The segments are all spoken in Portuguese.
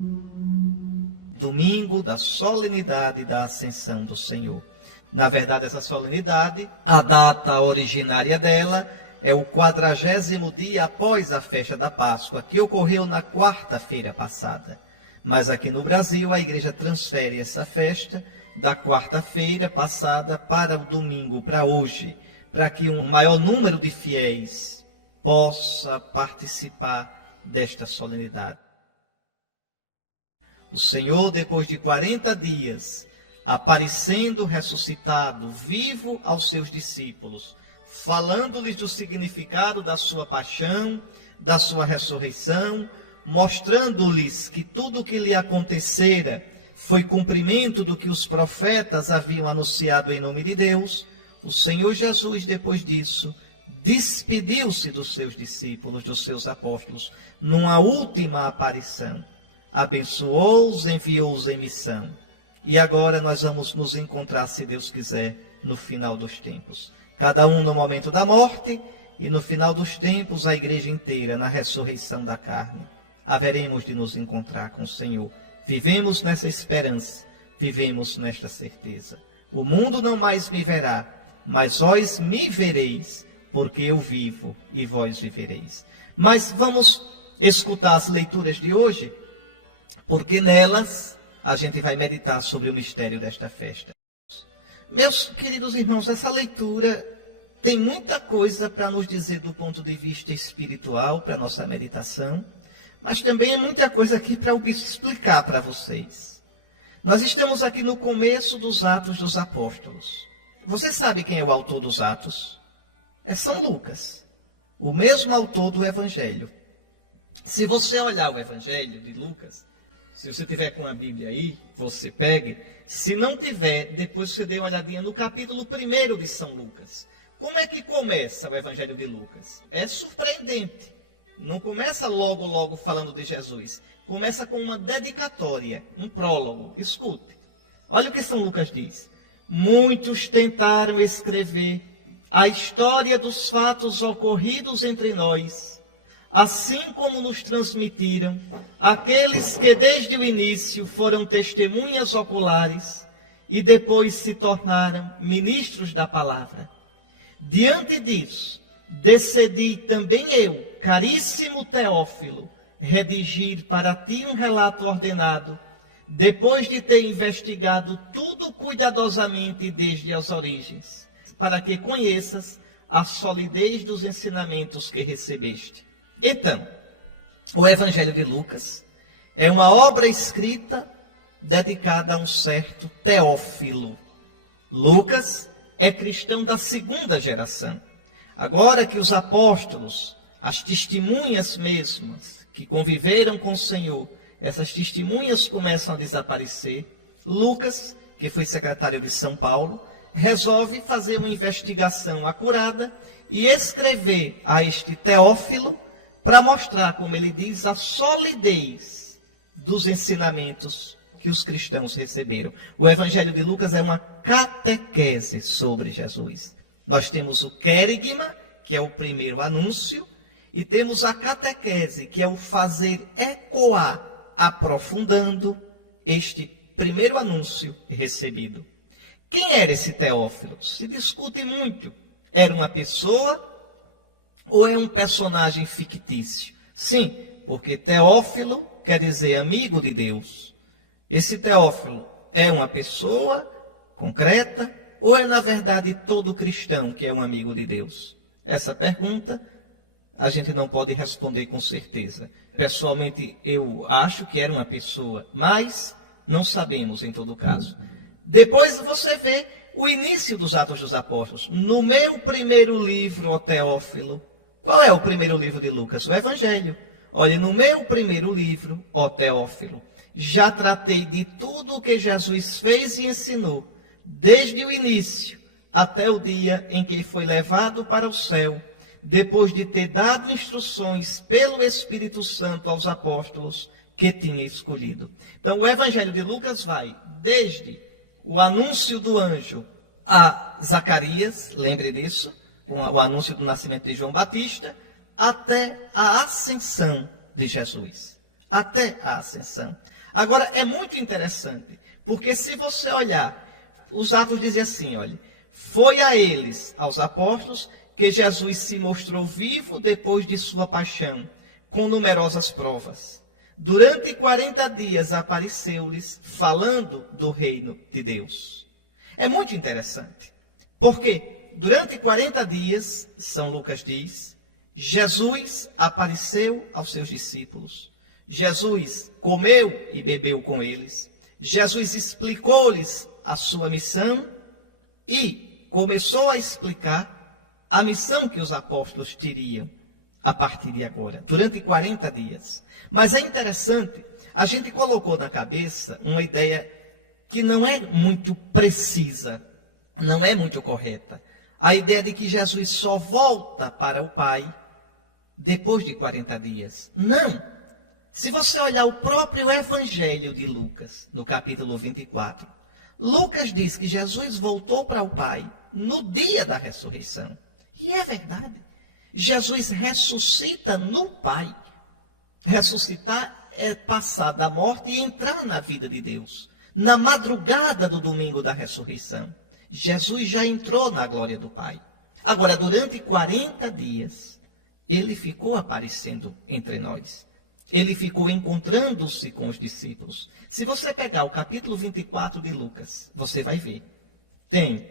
Domingo da solenidade da Ascensão do Senhor. Na verdade, essa solenidade, a data originária dela é o 40º dia após a festa da Páscoa, que ocorreu na quarta-feira passada. Mas aqui no Brasil, a igreja transfere essa festa da quarta-feira passada para o domingo, para hoje, para que um maior número de fiéis possa participar desta solenidade. O Senhor, depois de 40 dias, aparecendo ressuscitado, vivo aos seus discípulos, falando-lhes do significado da sua paixão, da sua ressurreição, mostrando-lhes que tudo o que lhe acontecera foi cumprimento do que os profetas haviam anunciado em nome de Deus, o Senhor Jesus, depois disso, despediu-se dos seus discípulos, dos seus apóstolos, numa última aparição. Abençoou-os, enviou-os em missão. E agora nós vamos nos encontrar, se Deus quiser, no final dos tempos. Cada um no momento da morte e no final dos tempos a igreja inteira na ressurreição da carne. Haveremos de nos encontrar com o Senhor. Vivemos nessa esperança, vivemos nesta certeza. O mundo não mais me verá, mas vós me vereis, porque eu vivo e vós vivereis. Mas vamos escutar as leituras de hoje, porque nelas a gente vai meditar sobre o mistério desta festa. Meus queridos irmãos, essa leitura tem muita coisa para nos dizer do ponto de vista espiritual, para a nossa meditação, mas também é muita coisa aqui para eu explicar para vocês. Nós estamos aqui no começo dos Atos dos Apóstolos. Você sabe quem é o autor dos Atos? É São Lucas, o mesmo autor do Evangelho. Se você olhar o Evangelho de Lucas, se você tiver com a Bíblia aí, você pegue. Se não tiver, depois você dê uma olhadinha no capítulo 1 de São Lucas. Como é que começa o Evangelho de Lucas? É surpreendente. Não começa logo falando de Jesus. Começa com uma dedicatória, um prólogo. Escute. Olha o que São Lucas diz. Muitos tentaram escrever a história dos fatos ocorridos entre nós, assim como nos transmitiram aqueles que desde o início foram testemunhas oculares e depois se tornaram ministros da palavra. Diante disso, decidi também eu, caríssimo Teófilo, redigir para ti um relato ordenado, depois de ter investigado tudo cuidadosamente desde as origens, para que conheças a solidez dos ensinamentos que recebeste. Então, o Evangelho de Lucas é uma obra escrita dedicada a um certo Teófilo. Lucas é cristão da segunda geração. Agora que os apóstolos, as testemunhas mesmas, que conviveram com o Senhor, essas testemunhas começam a desaparecer, Lucas, que foi secretário de São Paulo, resolve fazer uma investigação acurada e escrever a este Teófilo para mostrar, como ele diz, a solidez dos ensinamentos que os cristãos receberam. O Evangelho de Lucas é uma catequese sobre Jesus. Nós temos o querigma, que é o primeiro anúncio, e temos a catequese, que é o fazer ecoar, aprofundando este primeiro anúncio recebido. Quem era esse Teófilo? Se discute muito. Era uma pessoa ou é um personagem fictício? Sim, porque Teófilo quer dizer amigo de Deus. Esse Teófilo é uma pessoa concreta ou é, na verdade, todo cristão que é um amigo de Deus? Essa pergunta a gente não pode responder com certeza. Pessoalmente, eu acho que era uma pessoa, mas não sabemos em todo caso. Depois você vê o início dos Atos dos Apóstolos. No meu primeiro livro, ó Teófilo, qual é o primeiro livro de Lucas? O Evangelho. Olha, no meu primeiro livro, ó Teófilo, já tratei de tudo o que Jesus fez e ensinou, desde o início até o dia em que foi levado para o céu, depois de ter dado instruções pelo Espírito Santo aos apóstolos que tinha escolhido. Então, o Evangelho de Lucas vai desde o anúncio do anjo a Zacarias, lembre disso, o anúncio do nascimento de João Batista, até a ascensão de Jesus. até a ascensão. Agora, é muito interessante, porque se você olhar, os Atos dizem assim, olha, foi a eles, aos apóstolos, que Jesus se mostrou vivo depois de sua paixão, com numerosas provas. Durante 40 dias apareceu-lhes, falando do reino de Deus. É muito interessante, porque durante 40 dias, São Lucas diz, Jesus apareceu aos seus discípulos. Jesus comeu e bebeu com eles. Jesus explicou-lhes a sua missão e começou a explicar a missão que os apóstolos teriam a partir de agora, durante 40 dias. Mas é interessante, a gente colocou na cabeça uma ideia que não é muito precisa, não é muito correta. A ideia de que Jesus só volta para o Pai depois de 40 dias. Não! Se você olhar o próprio Evangelho de Lucas, no capítulo 24, Lucas diz que Jesus voltou para o Pai no dia da ressurreição. E é verdade. Jesus ressuscita no Pai. Ressuscitar é passar da morte e entrar na vida de Deus. Na madrugada do domingo da ressurreição, Jesus já entrou na glória do Pai. Agora, durante 40 dias, ele ficou aparecendo entre nós. Ele ficou encontrando-se com os discípulos. Se você pegar o capítulo 24 de Lucas, você vai ver. Tem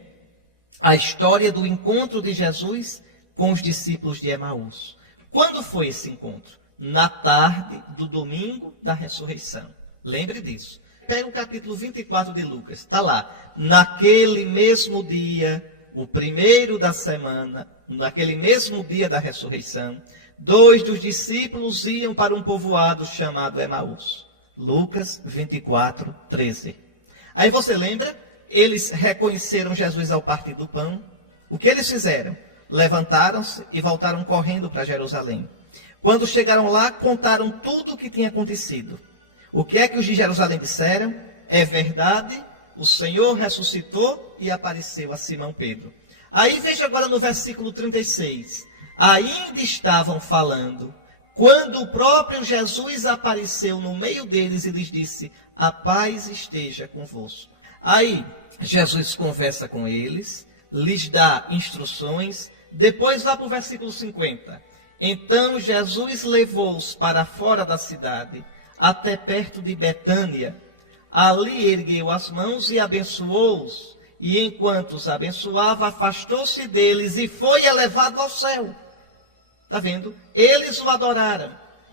a história do encontro de Jesus com os discípulos de Emaús. Quando foi esse encontro? Na tarde do domingo da ressurreição. Lembre disso. Pega o capítulo 24 de Lucas. Está lá. Naquele mesmo dia, o primeiro da semana, naquele mesmo dia da ressurreição, 2 dos discípulos iam para um povoado chamado Emaús. Lucas 24, 13. Aí você lembra? Eles reconheceram Jesus ao partir do pão. O que eles fizeram? Levantaram-se e voltaram correndo para Jerusalém. Quando chegaram lá, contaram tudo o que tinha acontecido. O que é que os de Jerusalém disseram? É verdade, o Senhor ressuscitou e apareceu a Simão Pedro. Aí veja agora no versículo 36. Ainda estavam falando, quando o próprio Jesus apareceu no meio deles e lhes disse, a paz esteja convosco. Aí Jesus conversa com eles, lhes dá instruções, depois vá para o versículo 50. Então Jesus levou-os para fora da cidade, até perto de Betânia. Ali ergueu as mãos e abençoou-os, e enquanto os abençoava, afastou-se deles e foi elevado ao céu. Está vendo? Eles o adoraram.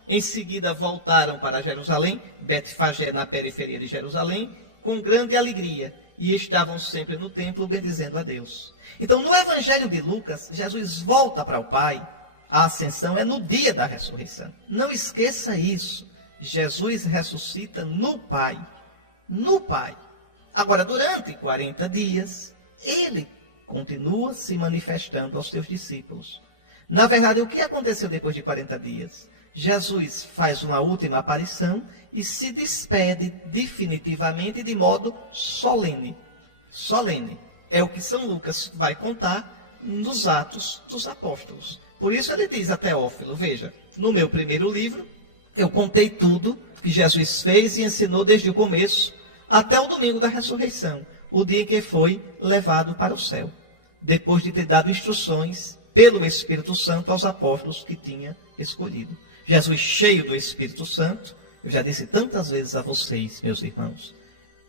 Em seguida voltaram para Jerusalém, Betfagé na periferia de Jerusalém, com grande alegria. E estavam sempre no templo bendizendo a Deus. Então, no Evangelho de Lucas, Jesus volta para o Pai. A ascensão é no dia da ressurreição. Não esqueça isso. Jesus ressuscita no Pai. No Pai. Agora, durante 40 dias, ele continua se manifestando aos seus discípulos. Na verdade, o que aconteceu depois de 40 dias? Jesus faz uma última aparição e se despede definitivamente de modo solene. Solene. É o que São Lucas vai contar nos Atos dos Apóstolos. Por isso ele diz a Teófilo, veja, no meu primeiro livro, eu contei tudo que Jesus fez e ensinou desde o começo até o domingo da ressurreição, o dia em que foi levado para o céu, depois de ter dado instruções pelo Espírito Santo aos apóstolos que tinha escolhido. Jesus cheio do Espírito Santo, eu já disse tantas vezes a vocês, meus irmãos,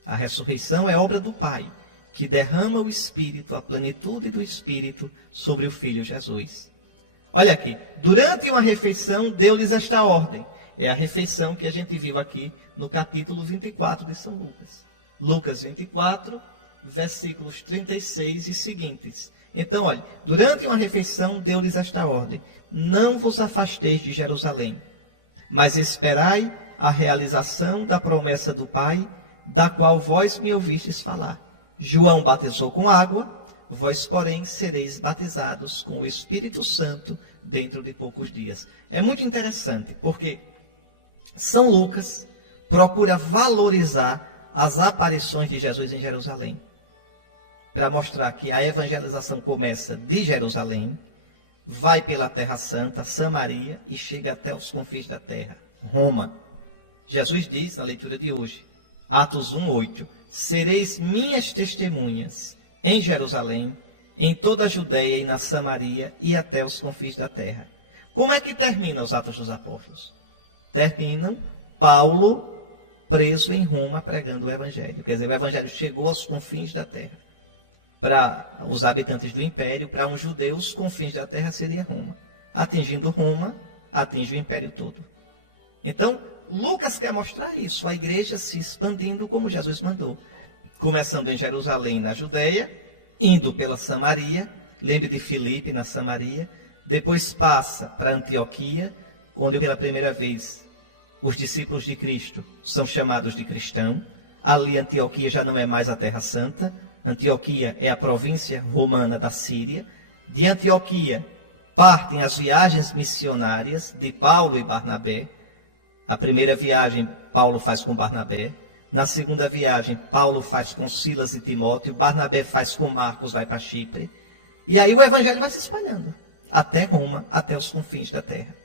a ressurreição é obra do Pai, que derrama o Espírito, a plenitude do Espírito sobre o Filho Jesus. Olha aqui, durante uma refeição deu-lhes esta ordem. É a refeição que a gente viu aqui no capítulo 24 de São Lucas. Lucas 24, versículos 36 e seguintes. Então, olha, durante uma refeição deu-lhes esta ordem. Não vos afasteis de Jerusalém, mas esperai a realização da promessa do Pai, da qual vós me ouvistes falar. João batizou com água, vós, porém, sereis batizados com o Espírito Santo dentro de poucos dias. É muito interessante, porque São Lucas procura valorizar as aparições de Jesus em Jerusalém, para mostrar que a evangelização começa de Jerusalém, vai pela Terra Santa, Samaria, e chega até os confins da terra, Roma. Jesus diz na leitura de hoje, Atos 1:8, sereis minhas testemunhas em Jerusalém, em toda a Judeia e na Samaria e até os confins da terra. Como é que termina os Atos dos Apóstolos? Terminam Paulo preso em Roma pregando o Evangelho. Quer dizer, o Evangelho chegou aos confins da terra. Para os habitantes do Império, para um judeu, os confins da terra seria Roma. Atingindo Roma, atinge o Império todo. Então, Lucas quer mostrar isso, a igreja se expandindo como Jesus mandou. Começando em Jerusalém, na Judeia, indo pela Samaria, lembre de Filipe na Samaria, depois passa para Antioquia, onde pela primeira vez os discípulos de Cristo são chamados de cristão. Ali Antioquia já não é mais a Terra Santa, Antioquia é a província romana da Síria. De Antioquia partem as viagens missionárias de Paulo e Barnabé. A primeira viagem Paulo faz com Barnabé. Na segunda viagem, Paulo faz com Silas e Timóteo. Barnabé faz com Marcos, vai para Chipre. E aí o evangelho vai se espalhando até Roma, até os confins da terra.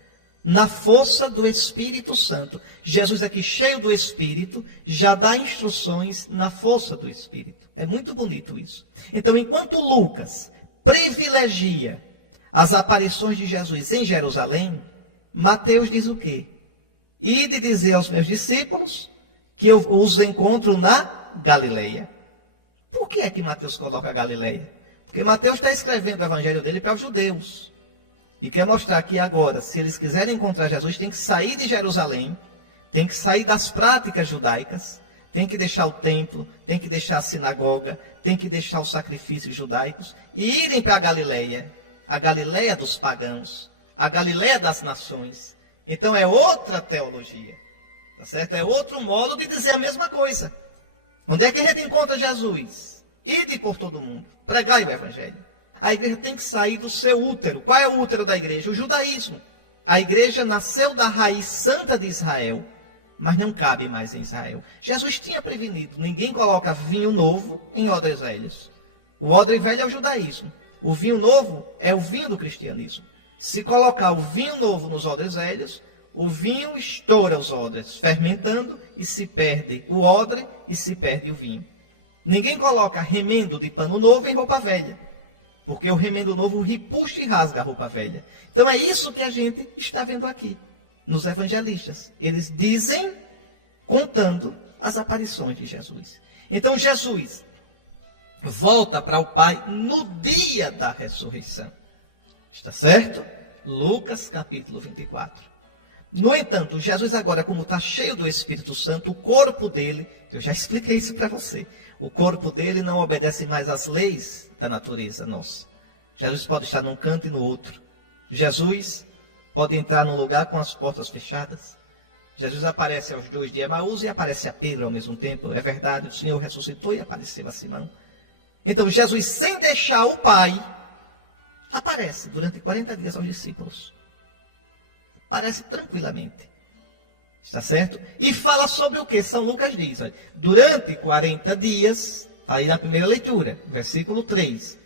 Na força do Espírito Santo. Jesus aqui, cheio do Espírito, já dá instruções na força do Espírito. É muito bonito isso. Então, enquanto Lucas privilegia as aparições de Jesus em Jerusalém, Mateus diz o quê? Ide dizer aos meus discípulos que eu os encontro na Galileia. Por que é que Mateus coloca a Galileia? Porque Mateus está escrevendo o evangelho dele para os judeus. E quer mostrar que agora, se eles quiserem encontrar Jesus, tem que sair de Jerusalém, tem que sair das práticas judaicas, tem que deixar o templo, tem que deixar a sinagoga, tem que deixar os sacrifícios judaicos e irem para a Galileia dos pagãos, a Galileia das nações. Então é outra teologia, tá certo? É outro modo de dizer a mesma coisa. Onde é que a gente encontra Jesus? Ide por todo mundo, pregai o evangelho. A igreja tem que sair do seu útero. Qual é o útero da igreja? O judaísmo. A igreja nasceu da raiz santa de Israel, mas não cabe mais em Israel. Jesus tinha prevenido, ninguém coloca vinho novo em odres velhos. O odre velho é o judaísmo. O vinho novo é o vinho do cristianismo. Se colocar o vinho novo nos odres velhos, o vinho estoura os odres, fermentando, e se perde o odre e se perde o vinho. Ninguém coloca remendo de pano novo em roupa velha, porque o remendo novo repuxa e rasga a roupa velha. Então é isso que a gente está vendo aqui, nos evangelistas. Eles dizem, contando as aparições de Jesus. Então Jesus volta para o Pai no dia da ressurreição. Está certo? Lucas capítulo 24. No entanto, Jesus agora, como está cheio do Espírito Santo, o corpo dele, eu já expliquei isso para você, o corpo dele não obedece mais às leis da natureza nossa. Jesus pode estar num canto e no outro. Jesus pode entrar num lugar com as portas fechadas. Jesus aparece aos 2 de Emaús e aparece a Pedro ao mesmo tempo. É verdade, o Senhor ressuscitou e apareceu a Simão. Então Jesus, sem deixar o Pai, aparece durante 40 dias aos discípulos. Aparece tranquilamente. Está certo? E fala sobre o que? São Lucas diz, olha, durante 40 dias, está aí na primeira leitura, versículo 3,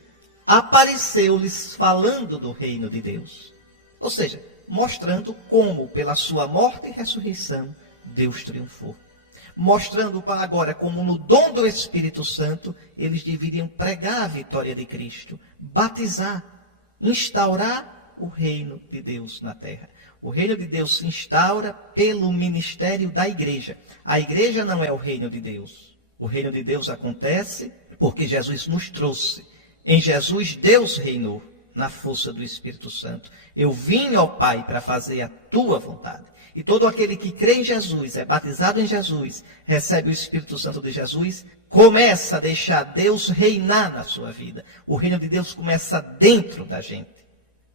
apareceu-lhes falando do reino de Deus. Ou seja, mostrando como, pela sua morte e ressurreição, Deus triunfou. Mostrando para agora como no dom do Espírito Santo, eles deveriam pregar a vitória de Cristo, batizar, instaurar o reino de Deus na terra. O reino de Deus se instaura pelo ministério da igreja. A igreja não é o reino de Deus. O reino de Deus acontece porque Jesus nos trouxe. Em Jesus, Deus reinou na força do Espírito Santo. Eu vim ao Pai para fazer a tua vontade. E todo aquele que crê em Jesus, é batizado em Jesus, recebe o Espírito Santo de Jesus, começa a deixar Deus reinar na sua vida. O reino de Deus começa dentro da gente.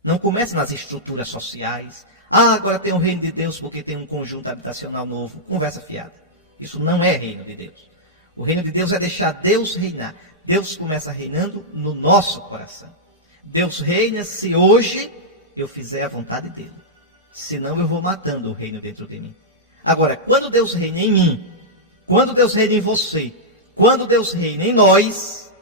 Não começa nas estruturas sociais. Ah, agora tem o reino de Deus porque tem um conjunto habitacional novo. Conversa fiada. Isso não é reino de Deus. O reino de Deus é deixar Deus reinar. Deus começa reinando no nosso coração. Deus reina se hoje eu fizer a vontade dele. Senão eu vou matando o reino dentro de mim. Agora, quando Deus reina em mim, quando Deus reina em você, quando Deus reina em nós,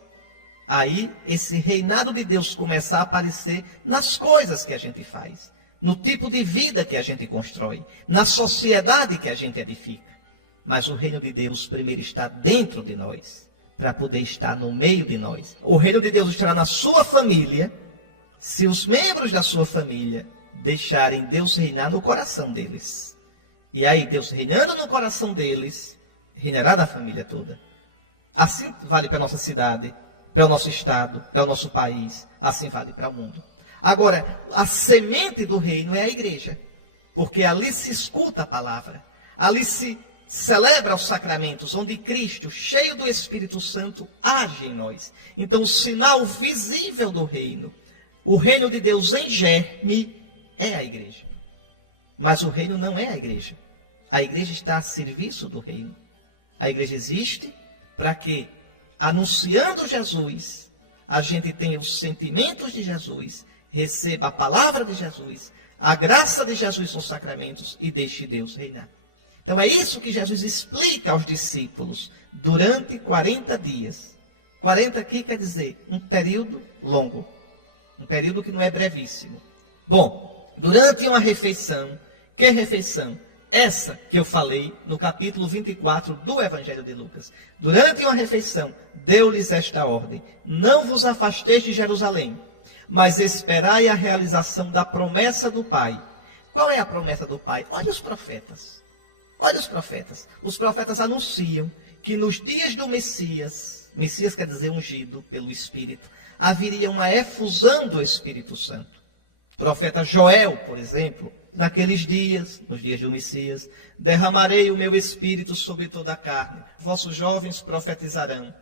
aí esse reinado de Deus começa a aparecer nas coisas que a gente faz. no tipo de vida que a gente constrói, na sociedade que a gente edifica. Mas o reino de Deus primeiro está dentro de nós, para poder estar no meio de nós. O reino de Deus estará na sua família, se os membros da sua família deixarem Deus reinar no coração deles. E aí, Deus reinando no coração deles, reinará na família toda. Assim vale para a nossa cidade, para o nosso estado, para o nosso país, assim vale para o mundo. Agora, a semente do reino é a igreja, porque ali se escuta a palavra, ali se celebra os sacramentos, onde Cristo, cheio do Espírito Santo, age em nós. Então, o sinal visível do reino, o reino de Deus em germe, é a igreja. Mas o reino não é a igreja. A igreja está a serviço do reino. A igreja existe para que, anunciando Jesus, a gente tenha os sentimentos de Jesus, receba a palavra de Jesus, a graça de Jesus nos sacramentos e deixe Deus reinar. Então é isso que Jesus explica aos discípulos durante 40 dias. 40 aqui quer dizer um período longo, um período que não é brevíssimo. Bom, durante uma refeição, que refeição? Essa que eu falei no capítulo 24 do Evangelho de Lucas. Durante uma refeição, deu-lhes esta ordem: não vos afasteis de Jerusalém, mas esperai a realização da promessa do Pai. Qual é a promessa do Pai? Olha os profetas. Olha os profetas. Os profetas anunciam que nos dias do Messias, Messias quer dizer ungido pelo Espírito, haveria uma efusão do Espírito Santo. O profeta Joel, por exemplo, naqueles dias, nos dias do Messias, derramarei o meu Espírito sobre toda a carne. Vossos jovens profetizarão,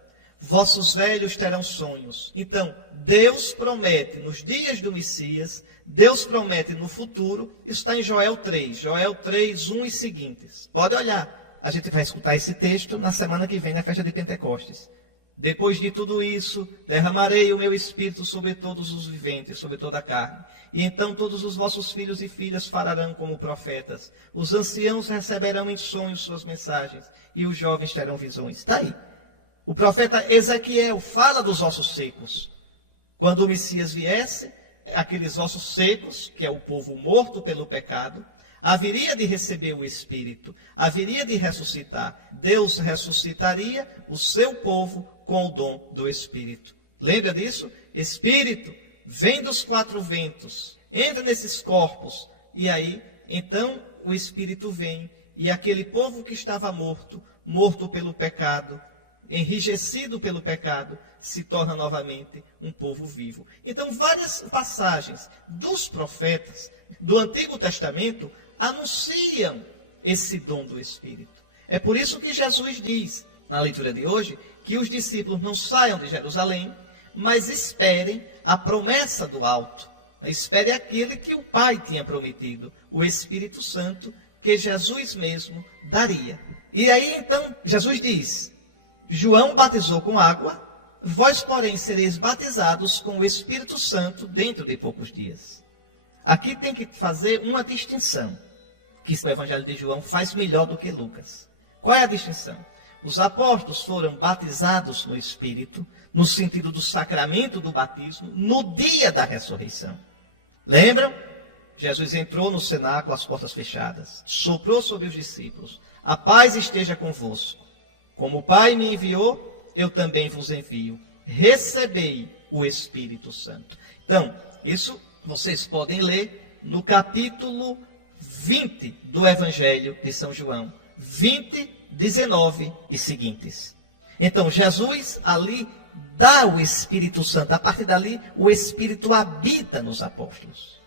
vossos velhos terão sonhos. Então, Deus promete nos dias do Messias, Deus promete no futuro, isso está em Joel 3, 1 e seguintes. Pode olhar, a gente vai escutar esse texto na semana que vem, na festa de Pentecostes. Depois de tudo isso, derramarei o meu Espírito sobre todos os viventes, sobre toda a carne. E então todos os vossos filhos e filhas falarão como profetas. Os anciãos receberão em sonhos suas mensagens, e os jovens terão visões. Está aí. O profeta Ezequiel fala dos ossos secos. Quando o Messias viesse, aqueles ossos secos, que é o povo morto pelo pecado, haveria de receber o Espírito, haveria de ressuscitar. Deus ressuscitaria o seu povo com o dom do Espírito. Lembra disso? Espírito vem dos quatro ventos, entra nesses corpos, e aí, então, o Espírito vem, e aquele povo que estava morto, morto pelo pecado, enrijecido pelo pecado, se torna novamente um povo vivo. Então, várias passagens dos profetas do Antigo Testamento anunciam esse dom do Espírito. É por isso que Jesus diz, na leitura de hoje, que os discípulos não saiam de Jerusalém, mas esperem a promessa do alto. Espere aquele que o Pai tinha prometido, o Espírito Santo, que Jesus mesmo daria. E aí, então, Jesus diz: João batizou com água, vós, porém, sereis batizados com o Espírito Santo dentro de poucos dias. Aqui tem que fazer uma distinção, que o Evangelho de João faz melhor do que Lucas. Qual é a distinção? Os apóstolos foram batizados no Espírito, no sentido do sacramento do batismo, no dia da ressurreição. Lembram? Jesus entrou no cenáculo, as portas fechadas, soprou sobre os discípulos: a paz esteja convosco. Como o Pai me enviou, eu também vos envio. Recebei o Espírito Santo. Então, isso vocês podem ler no capítulo 20 do Evangelho de São João. 20, 19 e seguintes. Então, Jesus ali dá o Espírito Santo. A partir dali, o Espírito habita nos apóstolos.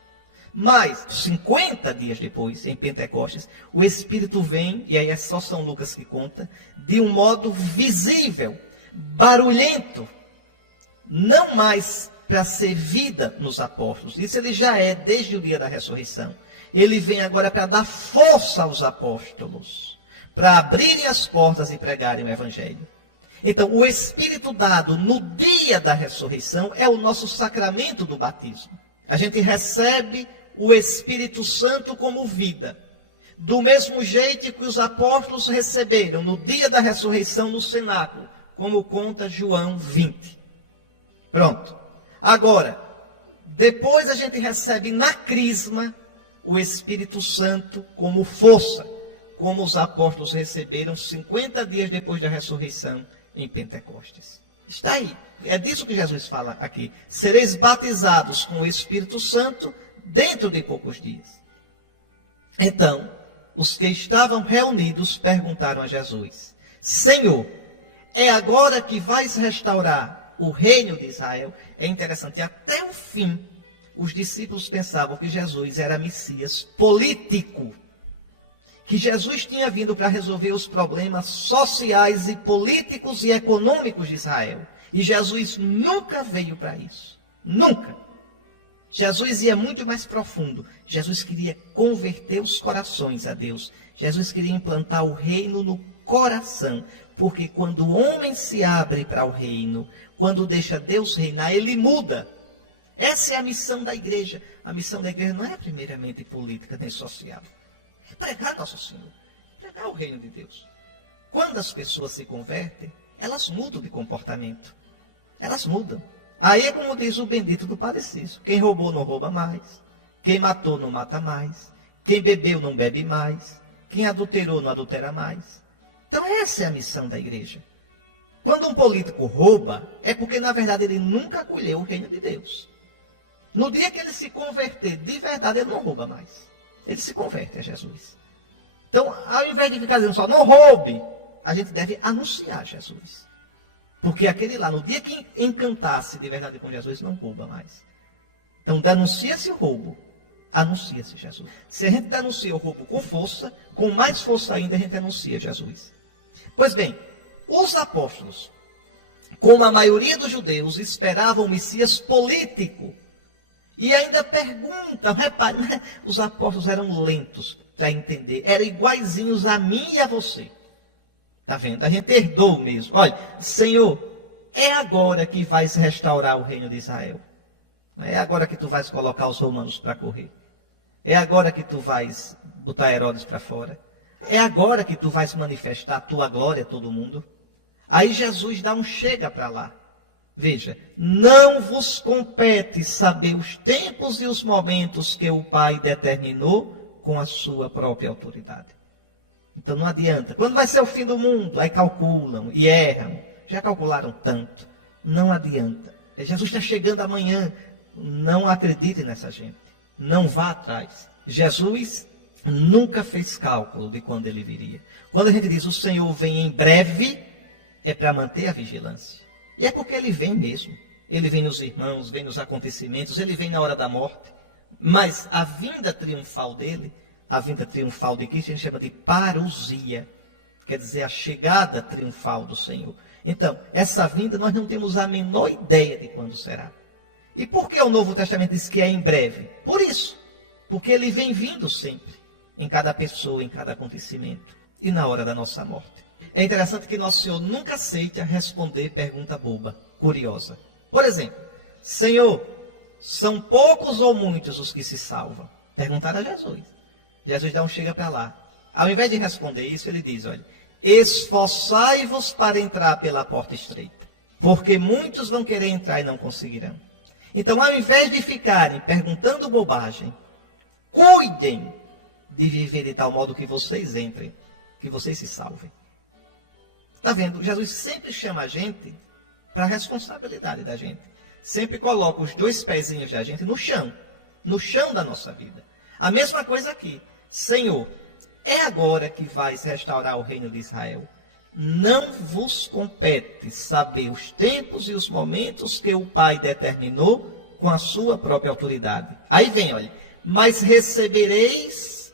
Mas, 50 dias depois, em Pentecostes, o Espírito vem, e aí é só São Lucas que conta, de um modo visível, barulhento, não mais para ser vida nos apóstolos. Isso ele já é desde o dia da ressurreição. Ele vem agora para dar força aos apóstolos, para abrirem as portas e pregarem o Evangelho. Então, o Espírito dado no dia da ressurreição é o nosso sacramento do batismo. A gente recebe o Espírito Santo como vida, do mesmo jeito que os apóstolos receberam no dia da ressurreição no cenáculo, como conta João 20. Pronto. Agora, depois a gente recebe na crisma o Espírito Santo como força, como os apóstolos receberam 50 dias depois da ressurreição em Pentecostes. Está aí. É disso que Jesus fala aqui. Sereis batizados com o Espírito Santo dentro de poucos dias. Então, os que estavam reunidos perguntaram a Jesus: Senhor, é agora que vais restaurar o reino de Israel? É interessante, até o fim, os discípulos pensavam que Jesus era Messias político, que Jesus tinha vindo para resolver os problemas sociais e políticos e econômicos de Israel. E Jesus nunca veio para isso. Nunca. Jesus ia muito mais profundo. Jesus queria converter os corações a Deus. Jesus queria implantar o reino no coração. Porque quando o homem se abre para o reino, quando deixa Deus reinar, ele muda. Essa é a missão da igreja. A missão da igreja não é primeiramente política nem social. É pregar Nosso Senhor. Pregar o reino de Deus. Quando as pessoas se convertem, elas mudam de comportamento. Elas mudam. Aí é como diz o bendito do Padre Cícero: quem roubou não rouba mais. Quem matou não mata mais. Quem bebeu não bebe mais. Quem adulterou não adultera mais. Então essa é a missão da igreja. Quando um político rouba, é porque na verdade ele nunca acolheu o reino de Deus. No dia que ele se converter de verdade, ele não rouba mais. Ele se converte a Jesus. Então, ao invés de ficar dizendo só, não roube, a gente deve anunciar Jesus. Porque aquele lá, no dia que encantasse de verdade com Jesus, não rouba mais. Então, denuncia-se o roubo, anuncia-se Jesus. Se a gente denuncia o roubo com força, com mais força ainda, a gente anuncia Jesus. Pois bem, os apóstolos, como a maioria dos judeus, esperavam o Messias político. E ainda perguntam, repare, os apóstolos eram lentos para entender, eram iguaizinhos a mim e a você. Está vendo? A gente herdou mesmo. Olha, Senhor, é agora que vais restaurar o reino de Israel. É agora que tu vais colocar os romanos para correr. É agora que tu vais botar Herodes para fora. É agora que tu vais manifestar a tua glória a todo mundo. Aí Jesus dá um chega para lá. Veja, não vos compete saber os tempos e os momentos que o Pai determinou com a sua própria autoridade. Então não adianta. Quando vai ser o fim do mundo? Aí calculam e erram. Já calcularam tanto. Não adianta. Jesus está chegando amanhã. Não acreditem nessa gente. Não vá atrás. Jesus nunca fez cálculo de quando ele viria. Quando a gente diz o Senhor vem em breve, é para manter a vigilância. E é porque ele vem mesmo. Ele vem nos irmãos, vem nos acontecimentos, ele vem na hora da morte. Mas a vinda triunfal dele, a vinda triunfal de Cristo, a gente chama de parousia. Quer dizer, a chegada triunfal do Senhor. Então, essa vinda nós não temos a menor ideia de quando será. E por que o Novo Testamento diz que é em breve? Por isso. Porque ele vem vindo sempre. Em cada pessoa, em cada acontecimento. E na hora da nossa morte. É interessante que Nosso Senhor nunca aceita responder pergunta boba, curiosa. Por exemplo, Senhor, são poucos ou muitos os que se salvam? Perguntaram a Jesus. Jesus dá um chega para lá. Ao invés de responder isso, ele diz, olha, esforçai-vos para entrar pela porta estreita, porque muitos vão querer entrar e não conseguirão. Então, ao invés de ficarem perguntando bobagem, cuidem de viver de tal modo que vocês entrem, que vocês se salvem. Está vendo? Jesus sempre chama a gente para a responsabilidade da gente. Sempre coloca os dois pezinhos da gente no chão da nossa vida. A mesma coisa aqui. Senhor, é agora que vais restaurar o reino de Israel. Não vos compete saber os tempos e os momentos que o Pai determinou com a sua própria autoridade. Aí vem, olha, mas recebereis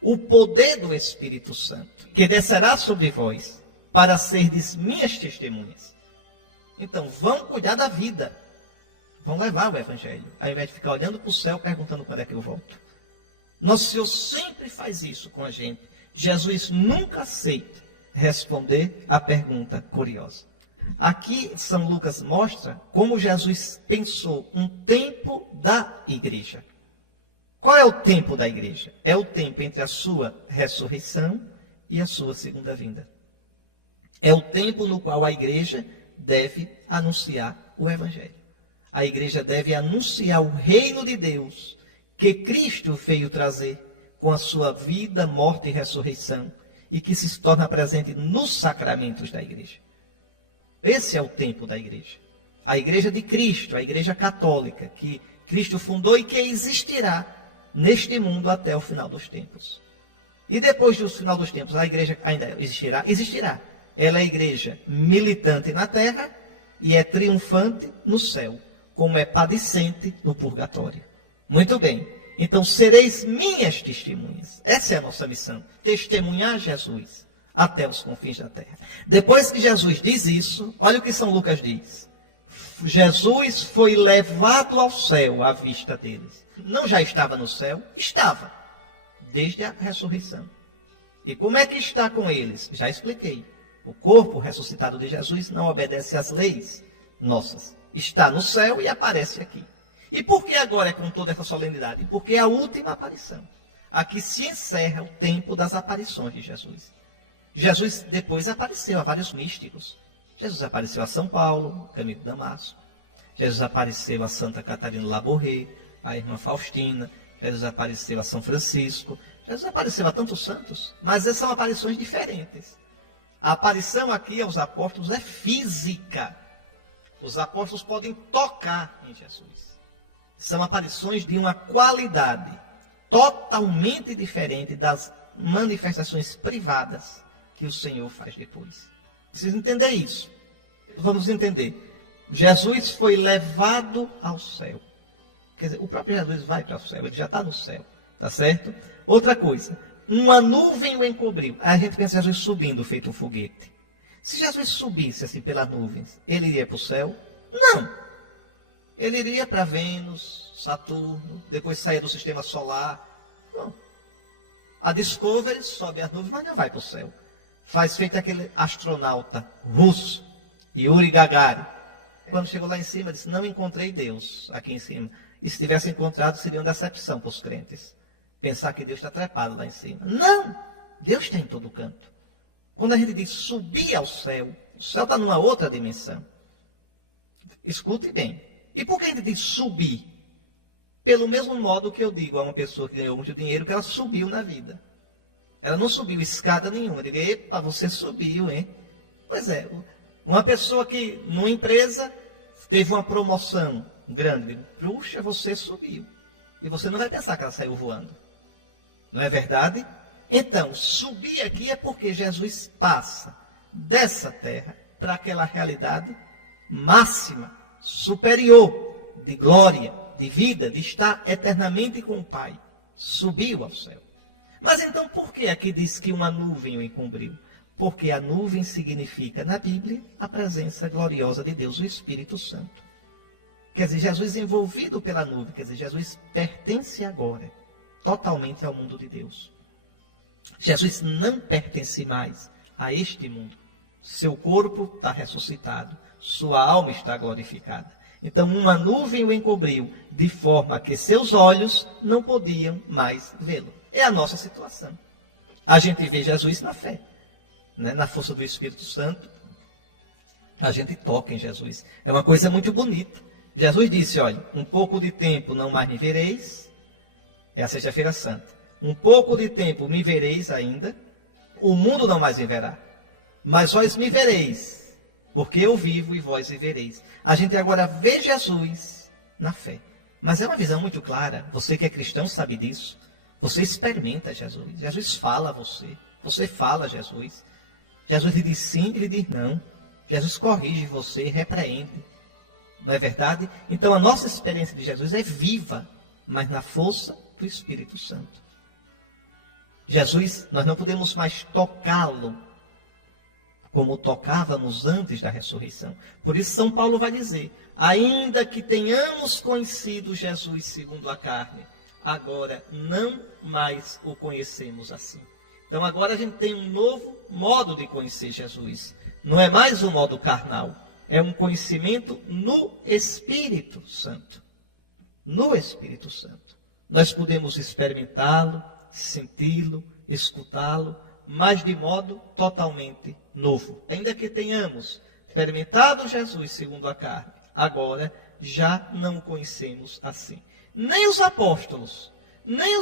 o poder do Espírito Santo, que descerá sobre vós, para serdes minhas testemunhas. Então, vão cuidar da vida. Vão levar o Evangelho, ao invés de ficar olhando para o céu, perguntando quando é que eu volto. Nosso Senhor sempre faz isso com a gente. Jesus nunca aceita responder a pergunta curiosa. Aqui, São Lucas mostra como Jesus pensou um tempo da igreja. Qual é o tempo da igreja? É o tempo entre a sua ressurreição e a sua segunda vinda. É o tempo no qual a igreja deve anunciar o Evangelho. A igreja deve anunciar o reino de Deus, que Cristo veio trazer com a sua vida, morte e ressurreição, e que se torna presente nos sacramentos da igreja. Esse é o tempo da igreja. A igreja de Cristo, a igreja católica, que Cristo fundou e que existirá neste mundo até o final dos tempos. E depois do final dos tempos, a igreja ainda existirá? Existirá. Ela é a igreja militante na terra e é triunfante no céu, como é padecente no purgatório. Muito bem. Então, sereis minhas testemunhas. Essa é a nossa missão. Testemunhar Jesus até os confins da terra. Depois que Jesus diz isso, olha o que São Lucas diz. Jesus foi levado ao céu à vista deles. Não já estava no céu? Estava. Desde a ressurreição. E como é que está com eles? Já expliquei. O corpo ressuscitado de Jesus não obedece às leis nossas. Está no céu e aparece aqui. E por que agora é com toda essa solenidade? Porque é a última aparição. Aqui se encerra o tempo das aparições de Jesus. Jesus depois apareceu a vários místicos. Jesus apareceu a São Paulo, caminho de Damasco. Jesus apareceu a Santa Catarina Labouré, a irmã Faustina. Jesus apareceu a São Francisco. Jesus apareceu a tantos santos. Mas essas são aparições diferentes. A aparição aqui aos apóstolos é física. Os apóstolos podem tocar em Jesus. São aparições de uma qualidade totalmente diferente das manifestações privadas que o Senhor faz depois. Precisa entender isso. Vamos entender. Jesus foi levado ao céu. Quer dizer, o próprio Jesus vai para o céu, ele já está no céu, tá certo? Outra coisa, uma nuvem o encobriu. A gente pensa Jesus subindo, feito um foguete. Se Jesus subisse assim pelas nuvens, ele iria para o céu? Não. Ele iria para Vênus, Saturno, depois saia do sistema solar. Não. A Discovery sobe as nuvens, mas não vai para o céu. Faz feito aquele astronauta russo, Yuri Gagarin. Quando chegou lá em cima, disse, não encontrei Deus aqui em cima. E se tivesse encontrado, seria uma decepção para os crentes. Pensar que Deus está trepado lá em cima. Não! Deus está em todo canto. Quando a gente diz subir ao céu, o céu está numa outra dimensão. Escute bem. E por que a gente diz subir? Pelo mesmo modo que eu digo a uma pessoa que ganhou muito dinheiro, que ela subiu na vida. Ela não subiu escada nenhuma. Eu digo, epa, você subiu, hein? Pois é. Uma pessoa que, numa empresa, teve uma promoção grande. Puxa, você subiu. E você não vai pensar que ela saiu voando. Não é verdade? Então, subir aqui é porque Jesus passa dessa terra para aquela realidade máxima, superior, de glória, de vida, de estar eternamente com o Pai. Subiu ao céu. Mas então por que aqui diz que uma nuvem o encobriu? Porque a nuvem significa, na Bíblia, a presença gloriosa de Deus, o Espírito Santo. Quer dizer, Jesus envolvido pela nuvem, quer dizer, Jesus pertence agora totalmente ao mundo de Deus. Jesus não pertence mais a este mundo. Seu corpo está ressuscitado, sua alma está glorificada. Então uma nuvem o encobriu, de forma que seus olhos não podiam mais vê-lo. É a nossa situação. A gente vê Jesus na fé, né? Na força do Espírito Santo. A gente toca em Jesus. É uma coisa muito bonita. Jesus disse, olha, um pouco de tempo não mais me vereis. É a sexta-feira santa. Um pouco de tempo me vereis ainda. O mundo não mais me verá. Mas vós me vereis, porque eu vivo e vós vivereis. A gente agora vê Jesus na fé. Mas é uma visão muito clara. Você que é cristão sabe disso. Você experimenta Jesus. Jesus fala a você. Você fala a Jesus. Jesus lhe diz sim e lhe diz não. Jesus corrige você, repreende. Não é verdade? Então a nossa experiência de Jesus é viva, mas na força do Espírito Santo. Jesus, nós não podemos mais tocá-lo como tocávamos antes da ressurreição. Por isso São Paulo vai dizer, ainda que tenhamos conhecido Jesus segundo a carne, agora não mais o conhecemos assim. Então agora a gente tem um novo modo de conhecer Jesus. Não é mais um modo carnal, é um conhecimento no Espírito Santo. No Espírito Santo. Nós podemos experimentá-lo, senti-lo, escutá-lo, mas de modo totalmente novo. Ainda que tenhamos experimentado Jesus segundo a carne, agora já não o conhecemos assim. Nem os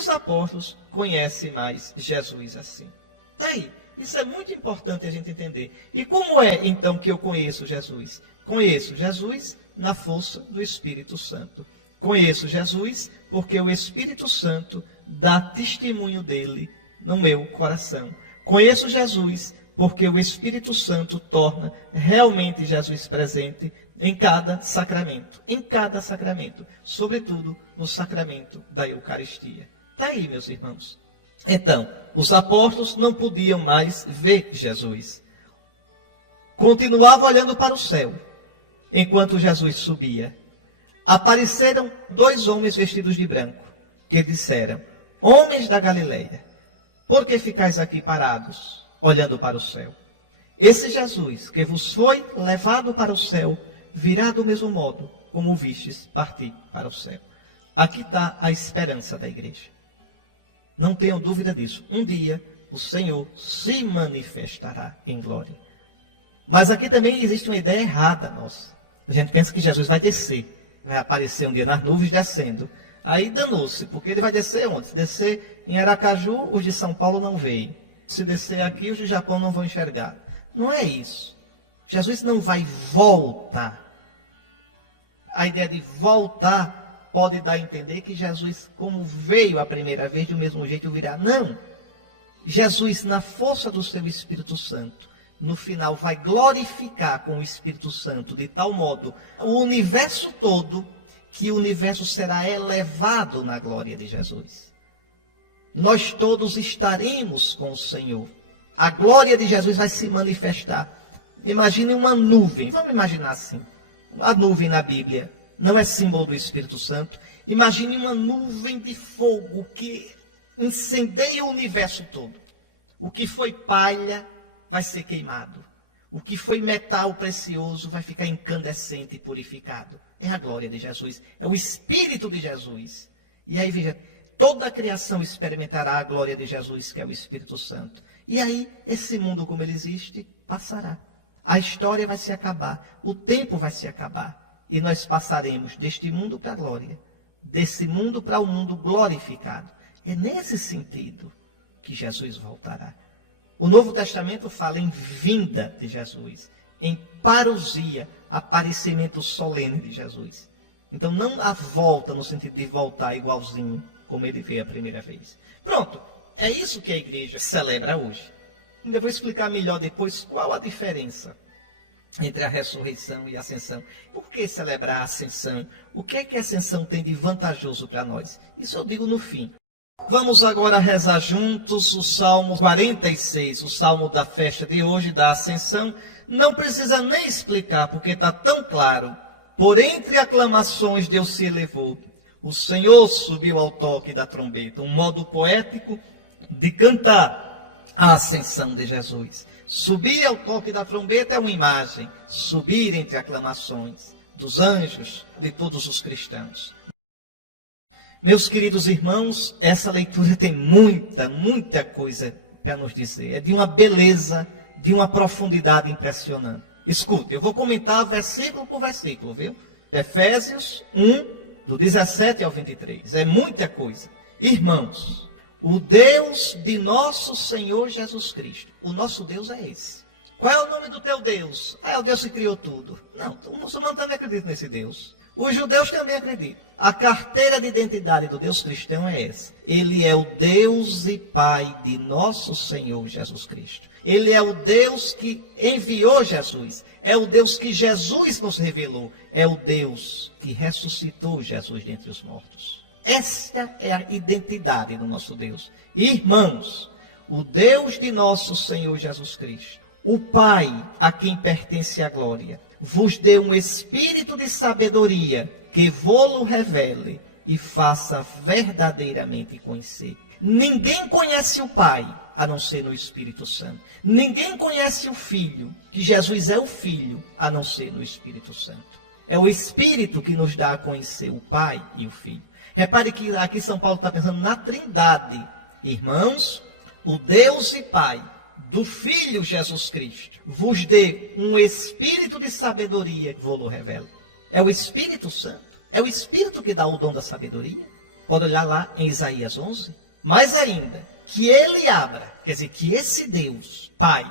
apóstolos conhecem mais Jesus assim. Está aí. Isso é muito importante a gente entender. E como é, então, que eu conheço Jesus? Conheço Jesus na força do Espírito Santo. Conheço Jesus porque o Espírito Santo dá testemunho dele no meu coração. Conheço Jesus porque o Espírito Santo torna realmente Jesus presente em cada sacramento. Em cada sacramento. Sobretudo no sacramento da Eucaristia. Está aí, meus irmãos. Então, os apóstolos não podiam mais ver Jesus. Continuavam olhando para o céu, enquanto Jesus subia. Apareceram 2 homens vestidos de branco, que disseram: homens da Galileia, por que ficais aqui parados, olhando para o céu? Esse Jesus, que vos foi levado para o céu, virá do mesmo modo como vistes partir para o céu. Aqui está a esperança da igreja. Não tenham dúvida disso. Um dia o Senhor se manifestará em glória. Mas aqui também existe uma ideia errada nossa. A gente pensa que Jesus vai descer. Vai aparecer um dia nas nuvens descendo. Aí danou-se, porque ele vai descer onde? Se descer em Aracaju, os de São Paulo não veem. Se descer aqui, os de Japão não vão enxergar. Não é isso. Jesus não vai voltar. A ideia de voltar pode dar a entender que Jesus, como veio a primeira vez, do mesmo jeito virá. Não. Jesus, na força do seu Espírito Santo, no final vai glorificar com o Espírito Santo, de tal modo, o universo todo, que o universo será elevado na glória de Jesus. Nós todos estaremos com o Senhor. A glória de Jesus vai se manifestar. Imagine uma nuvem. Vamos imaginar assim. A nuvem na Bíblia não é símbolo do Espírito Santo. Imagine uma nuvem de fogo que incendeia o universo todo. O que foi palha vai ser queimado. O que foi metal precioso vai ficar incandescente e purificado. É a glória de Jesus. É o Espírito de Jesus. E aí, veja, toda a criação experimentará a glória de Jesus, que é o Espírito Santo. E aí, esse mundo como ele existe, passará. A história vai se acabar. O tempo vai se acabar. E nós passaremos deste mundo para a glória. Desse mundo para o mundo glorificado. É nesse sentido que Jesus voltará. O Novo Testamento fala em vinda de Jesus, em parousia, aparecimento solene de Jesus. Então não a volta no sentido de voltar igualzinho como ele veio a primeira vez. Pronto, é isso que a igreja celebra hoje. Ainda vou explicar melhor depois qual a diferença entre a ressurreição e a ascensão. Por que celebrar a ascensão? O que é que a ascensão tem de vantajoso para nós? Isso eu digo no fim. Vamos agora rezar juntos o Salmo 46, o Salmo da festa de hoje, da Ascensão. Não precisa nem explicar, porque está tão claro. Por entre aclamações Deus se elevou. O Senhor subiu ao toque da trombeta. Um modo poético de cantar a ascensão de Jesus. Subir ao toque da trombeta é uma imagem. Subir entre aclamações dos anjos, de todos os cristãos. Meus queridos irmãos, essa leitura tem muita coisa para nos dizer. É de uma beleza, de uma profundidade impressionante. Escute, eu vou comentar versículo por versículo, viu? Efésios 1, do 17 ao 23. É muita coisa. Irmãos, o Deus de nosso Senhor Jesus Cristo. O nosso Deus é esse. Qual é o nome do teu Deus? É o Deus que criou tudo. Não, o muçulmano também acredita nesse Deus. Os judeus também acreditam. A carteira de identidade do Deus cristão é essa. Ele é o Deus e Pai de nosso Senhor Jesus Cristo. Ele é o Deus que enviou Jesus. É o Deus que Jesus nos revelou. É o Deus que ressuscitou Jesus dentre os mortos. Esta é a identidade do nosso Deus. Irmãos, o Deus de nosso Senhor Jesus Cristo, o Pai a quem pertence a glória, vos dê um espírito de sabedoria que vô-lo revele e faça verdadeiramente conhecer. Ninguém conhece o Pai, a não ser no Espírito Santo. Ninguém conhece o Filho, que Jesus é o Filho, a não ser no Espírito Santo. É o Espírito que nos dá a conhecer o Pai e o Filho. Repare que aqui São Paulo está pensando na Trindade. Irmãos, o Deus e Pai do Filho Jesus Cristo vos dê um espírito de sabedoria que vô-lo revela. É o Espírito Santo. É o Espírito que dá o dom da sabedoria. Pode olhar lá em Isaías 11. Mais ainda, que ele abra, quer dizer, que esse Deus, Pai,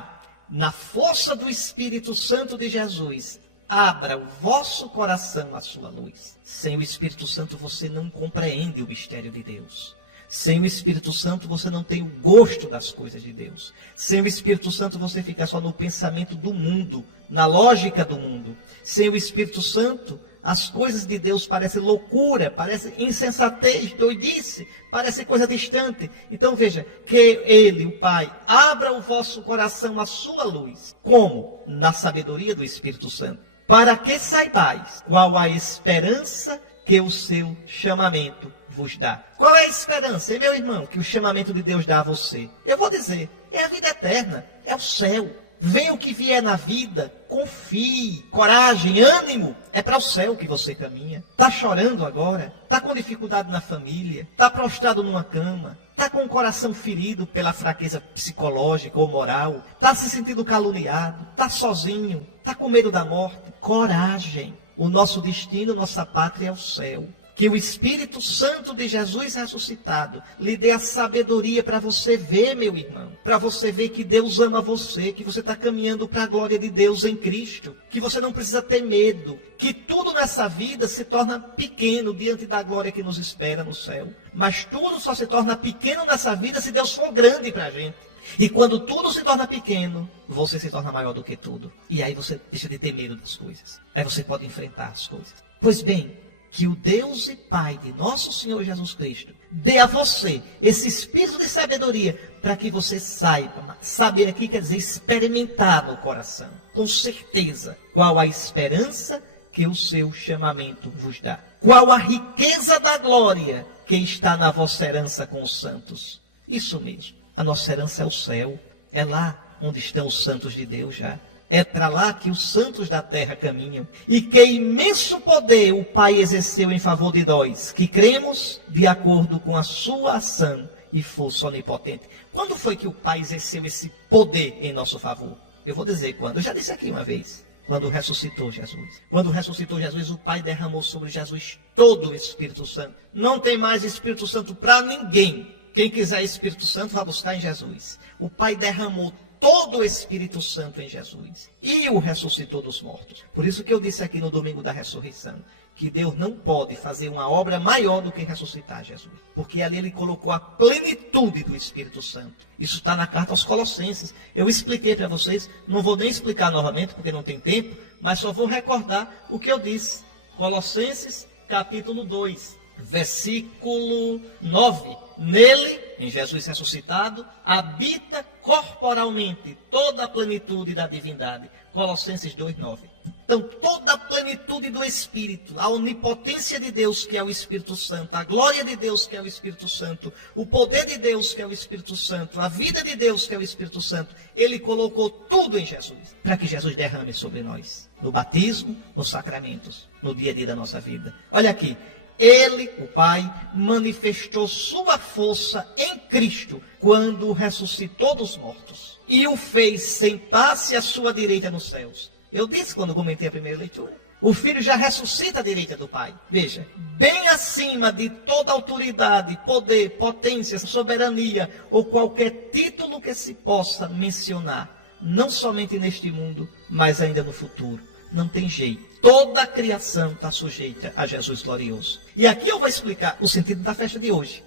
na força do Espírito Santo de Jesus, abra o vosso coração à sua luz. Sem o Espírito Santo você não compreende o mistério de Deus. Sem o Espírito Santo você não tem o gosto das coisas de Deus. Sem o Espírito Santo você fica só no pensamento do mundo, na lógica do mundo. Sem o Espírito Santo as coisas de Deus parecem loucura, parecem insensatez, doidice, parece coisa distante. Então veja, que ele, o Pai, abra o vosso coração à sua luz. Como? Na sabedoria do Espírito Santo. Para que saibais qual a esperança que o seu chamamento vos dá. Qual é a esperança, meu irmão, que o chamamento de Deus dá a você? Eu vou dizer, é a vida eterna, é o céu. Venha o que vier na vida, confie, coragem, ânimo. É para o céu que você caminha. Está chorando agora? Está com dificuldade na família? Está prostrado numa cama? Está com o coração ferido pela fraqueza psicológica ou moral? Está se sentindo caluniado? Está sozinho? Está com medo da morte? Coragem. O nosso destino, nossa pátria é o céu. Que o Espírito Santo de Jesus ressuscitado lhe dê a sabedoria para você ver, meu irmão. Para você ver que Deus ama você, que você está caminhando para a glória de Deus em Cristo. Que você não precisa ter medo. Que tudo nessa vida se torna pequeno diante da glória que nos espera no céu. Mas tudo só se torna pequeno nessa vida se Deus for grande para a gente. E quando tudo se torna pequeno, você se torna maior do que tudo. E aí você deixa de ter medo das coisas. Aí você pode enfrentar as coisas. Pois bem, que o Deus e Pai de nosso Senhor Jesus Cristo dê a você esse espírito de sabedoria para que você saiba. Saber aqui quer dizer experimentar no coração, com certeza, qual a esperança que o seu chamamento vos dá. Qual a riqueza da glória que está na vossa herança com os santos. Isso mesmo, a nossa herança é o céu. É lá onde estão os santos de Deus já. É para lá que os santos da terra caminham. E que imenso poder o Pai exerceu em favor de nós, que cremos de acordo com a sua ação e força onipotente. Quando foi que o Pai exerceu esse poder em nosso favor? Eu vou dizer quando. Eu já disse aqui uma vez. Quando ressuscitou Jesus. Quando ressuscitou Jesus, o Pai derramou sobre Jesus todo o Espírito Santo. Não tem mais Espírito Santo para ninguém. Quem quiser Espírito Santo, vai buscar em Jesus. O Pai derramou todo o Espírito Santo em Jesus e o ressuscitou dos mortos. Por isso que eu disse aqui no domingo da ressurreição, que Deus não pode fazer uma obra maior do que ressuscitar Jesus. Porque ali ele colocou a plenitude do Espírito Santo. Isso está na carta aos Colossenses. Eu expliquei para vocês, não vou nem explicar novamente porque não tem tempo, mas só vou recordar o que eu disse. Colossenses, capítulo 2, versículo 9. Nele, em Jesus ressuscitado, habita corporalmente toda a plenitude da divindade. Colossenses 2:9. Então, toda a plenitude do Espírito, a onipotência de Deus, que é o Espírito Santo, a glória de Deus, que é o Espírito Santo, o poder de Deus, que é o Espírito Santo, a vida de Deus, que é o Espírito Santo, ele colocou tudo em Jesus, para que Jesus derrame sobre nós, no batismo, nos sacramentos, no dia a dia da nossa vida. Olha aqui. Ele, o Pai, manifestou sua força em Cristo quando o ressuscitou dos mortos e o fez sentar-se à sua direita nos céus. Eu disse quando comentei a primeira leitura. O Filho já ressuscita à direita do Pai. Veja, bem acima de toda autoridade, poder, potência, soberania ou qualquer título que se possa mencionar, não somente neste mundo, mas ainda no futuro. Não tem jeito. Toda a criação está sujeita a Jesus glorioso. E aqui eu vou explicar o sentido da festa de hoje.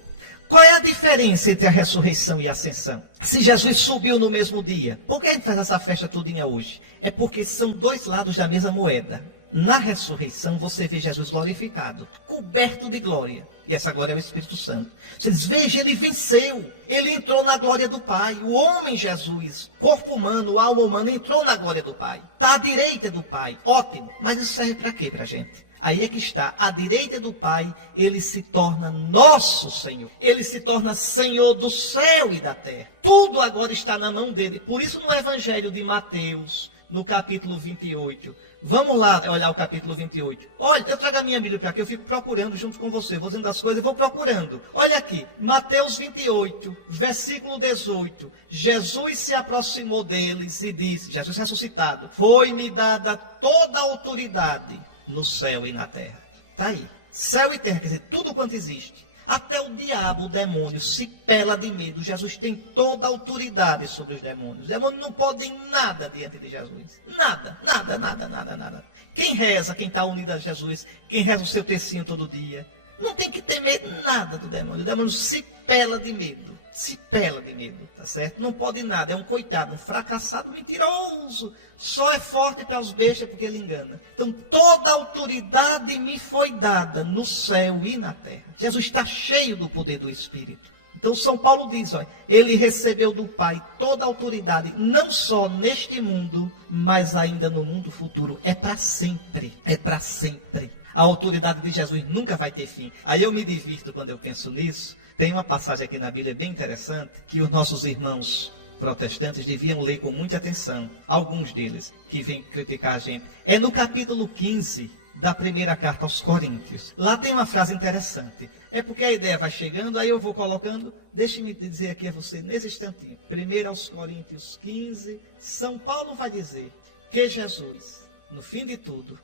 Qual é a diferença entre a ressurreição e a ascensão? Se Jesus subiu no mesmo dia, por que a gente faz essa festa todinha hoje? É porque são dois lados da mesma moeda. Na ressurreição você vê Jesus glorificado, coberto de glória. E essa glória é o Espírito Santo. Você diz, veja, ele venceu. Ele entrou na glória do Pai. O homem Jesus, corpo humano, alma humana, entrou na glória do Pai. Está à direita do Pai. Ótimo. Mas isso serve para quê para a gente? Aí é que está. À direita do Pai, ele se torna nosso Senhor. Ele se torna Senhor do céu e da terra. Tudo agora está na mão dele. Por isso no Evangelho de Mateus, no capítulo 28... Vamos lá olhar o capítulo 28. Olha, eu trago a minha Bíblia para aqui, eu fico procurando junto com você. Vou dizendo as coisas e vou procurando. Olha aqui, Mateus 28, versículo 18. Jesus se aproximou deles e disse, Jesus ressuscitado, foi-me dada toda a autoridade no céu e na terra. Está aí. Céu e terra, quer dizer, tudo quanto existe. Até o diabo, o demônio, se pela de medo. Jesus tem toda a autoridade sobre os demônios. Os demônios não podem nada diante de Jesus. Nada, nada, nada, nada, nada. Quem reza, quem está unido a Jesus, quem reza o seu tercinho todo dia, não tem que temer nada do demônio. O demônio se pela de medo. Se pela de medo, tá certo? Não pode nada, é um coitado, um fracassado, mentiroso. Só é forte para os bestas porque ele engana. Então toda a autoridade me foi dada no céu e na terra. Jesus está cheio do poder do Espírito. Então São Paulo diz, olha, ele recebeu do Pai toda a autoridade, não só neste mundo, mas ainda no mundo futuro. É para sempre, é para sempre. A autoridade de Jesus nunca vai ter fim. Aí eu me divirto quando eu penso nisso. Tem uma passagem aqui na Bíblia bem interessante, que os nossos irmãos protestantes deviam ler com muita atenção. Alguns deles que vêm criticar a gente. É no capítulo 15 da primeira carta aos Coríntios. Lá tem uma frase interessante. É porque a ideia vai chegando, aí eu vou colocando. Deixe-me dizer aqui a você, nesse instantinho. 1 aos Coríntios 15, São Paulo vai dizer que Jesus, no fim de tudo,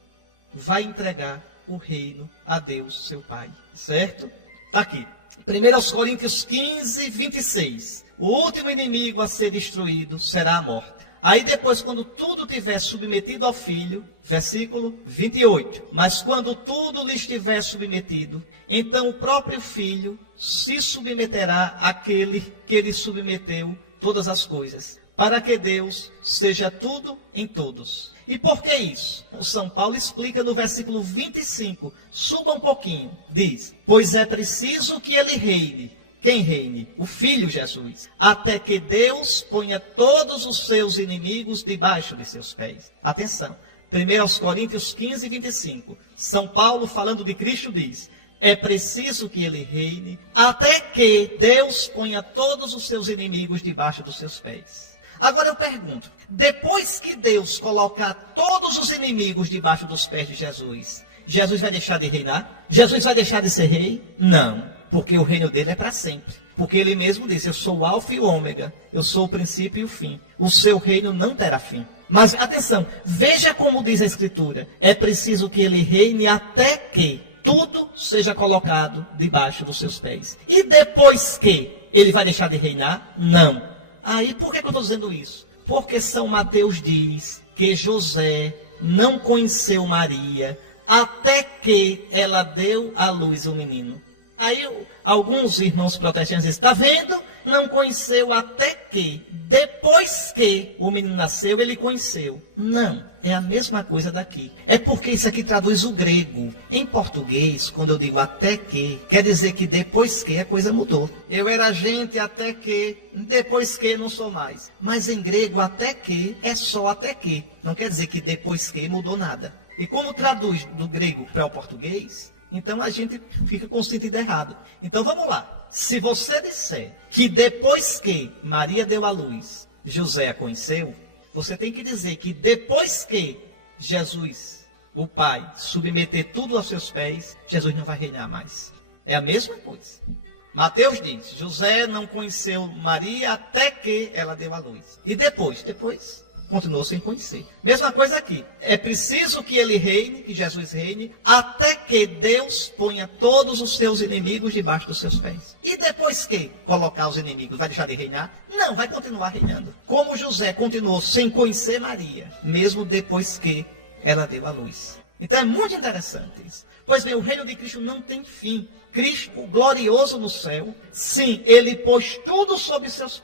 vai entregar o reino a Deus, seu Pai. Certo? Está aqui. 1 aos Coríntios 15, 26. O último inimigo a ser destruído será a morte. Aí depois, quando tudo tiver submetido ao Filho, versículo 28. Mas quando tudo lhe estiver submetido, então o próprio Filho se submeterá àquele que lhe submeteu todas as coisas, para que Deus seja tudo em todos. E por que isso? O São Paulo explica no versículo 25. Suba um pouquinho. Diz, pois é preciso que ele reine. Quem reine? O Filho Jesus. Até que Deus ponha todos os seus inimigos debaixo de seus pés. Atenção. 1 aos Coríntios 15, 25. São Paulo, falando de Cristo, diz, é preciso que ele reine, até que Deus ponha todos os seus inimigos debaixo dos seus pés. Agora eu pergunto, depois que Deus colocar todos os inimigos debaixo dos pés de Jesus, Jesus vai deixar de reinar? Jesus vai deixar de ser rei? Não, porque o reino dele é para sempre. Porque ele mesmo disse, eu sou o alfa e o ômega, eu sou o princípio e o fim. O seu reino não terá fim. Mas atenção, veja como diz a Escritura, é preciso que ele reine até que tudo seja colocado debaixo dos seus pés. E depois que ele vai deixar de reinar? Não. Aí, por que eu estou dizendo isso? Porque São Mateus diz que José não conheceu Maria até que ela deu à luz o menino. Aí, alguns irmãos protestantes dizem, está vendo? Não conheceu até que, depois que o menino nasceu, ele conheceu. Não, é a mesma coisa daqui. É porque isso aqui traduz o grego. Em português, quando eu digo até que, quer dizer que depois que a coisa mudou. Eu era gente até que, depois que não sou mais. Mas em grego, até que é só até que. Não quer dizer que depois que mudou nada. E como traduz do grego para o português, então a gente fica com o sentido errado. Então vamos lá. Se você disser que depois que Maria deu à luz, José a conheceu, você tem que dizer que depois que Jesus, o Pai, submeter tudo aos seus pés, Jesus não vai reinar mais. É a mesma coisa. Mateus diz, José não conheceu Maria até que ela deu à luz. E depois continuou sem conhecer. Mesma coisa aqui. É preciso que ele reine, que Jesus reine, até que Deus ponha todos os seus inimigos debaixo dos seus pés. E depois que colocar os inimigos, vai deixar de reinar? Não, vai continuar reinando. Como José continuou sem conhecer Maria, mesmo depois que ela deu à luz. Então é muito interessante isso. Pois bem, o reino de Cristo não tem fim. Cristo, o glorioso no céu, sim, ele pôs tudo sob seus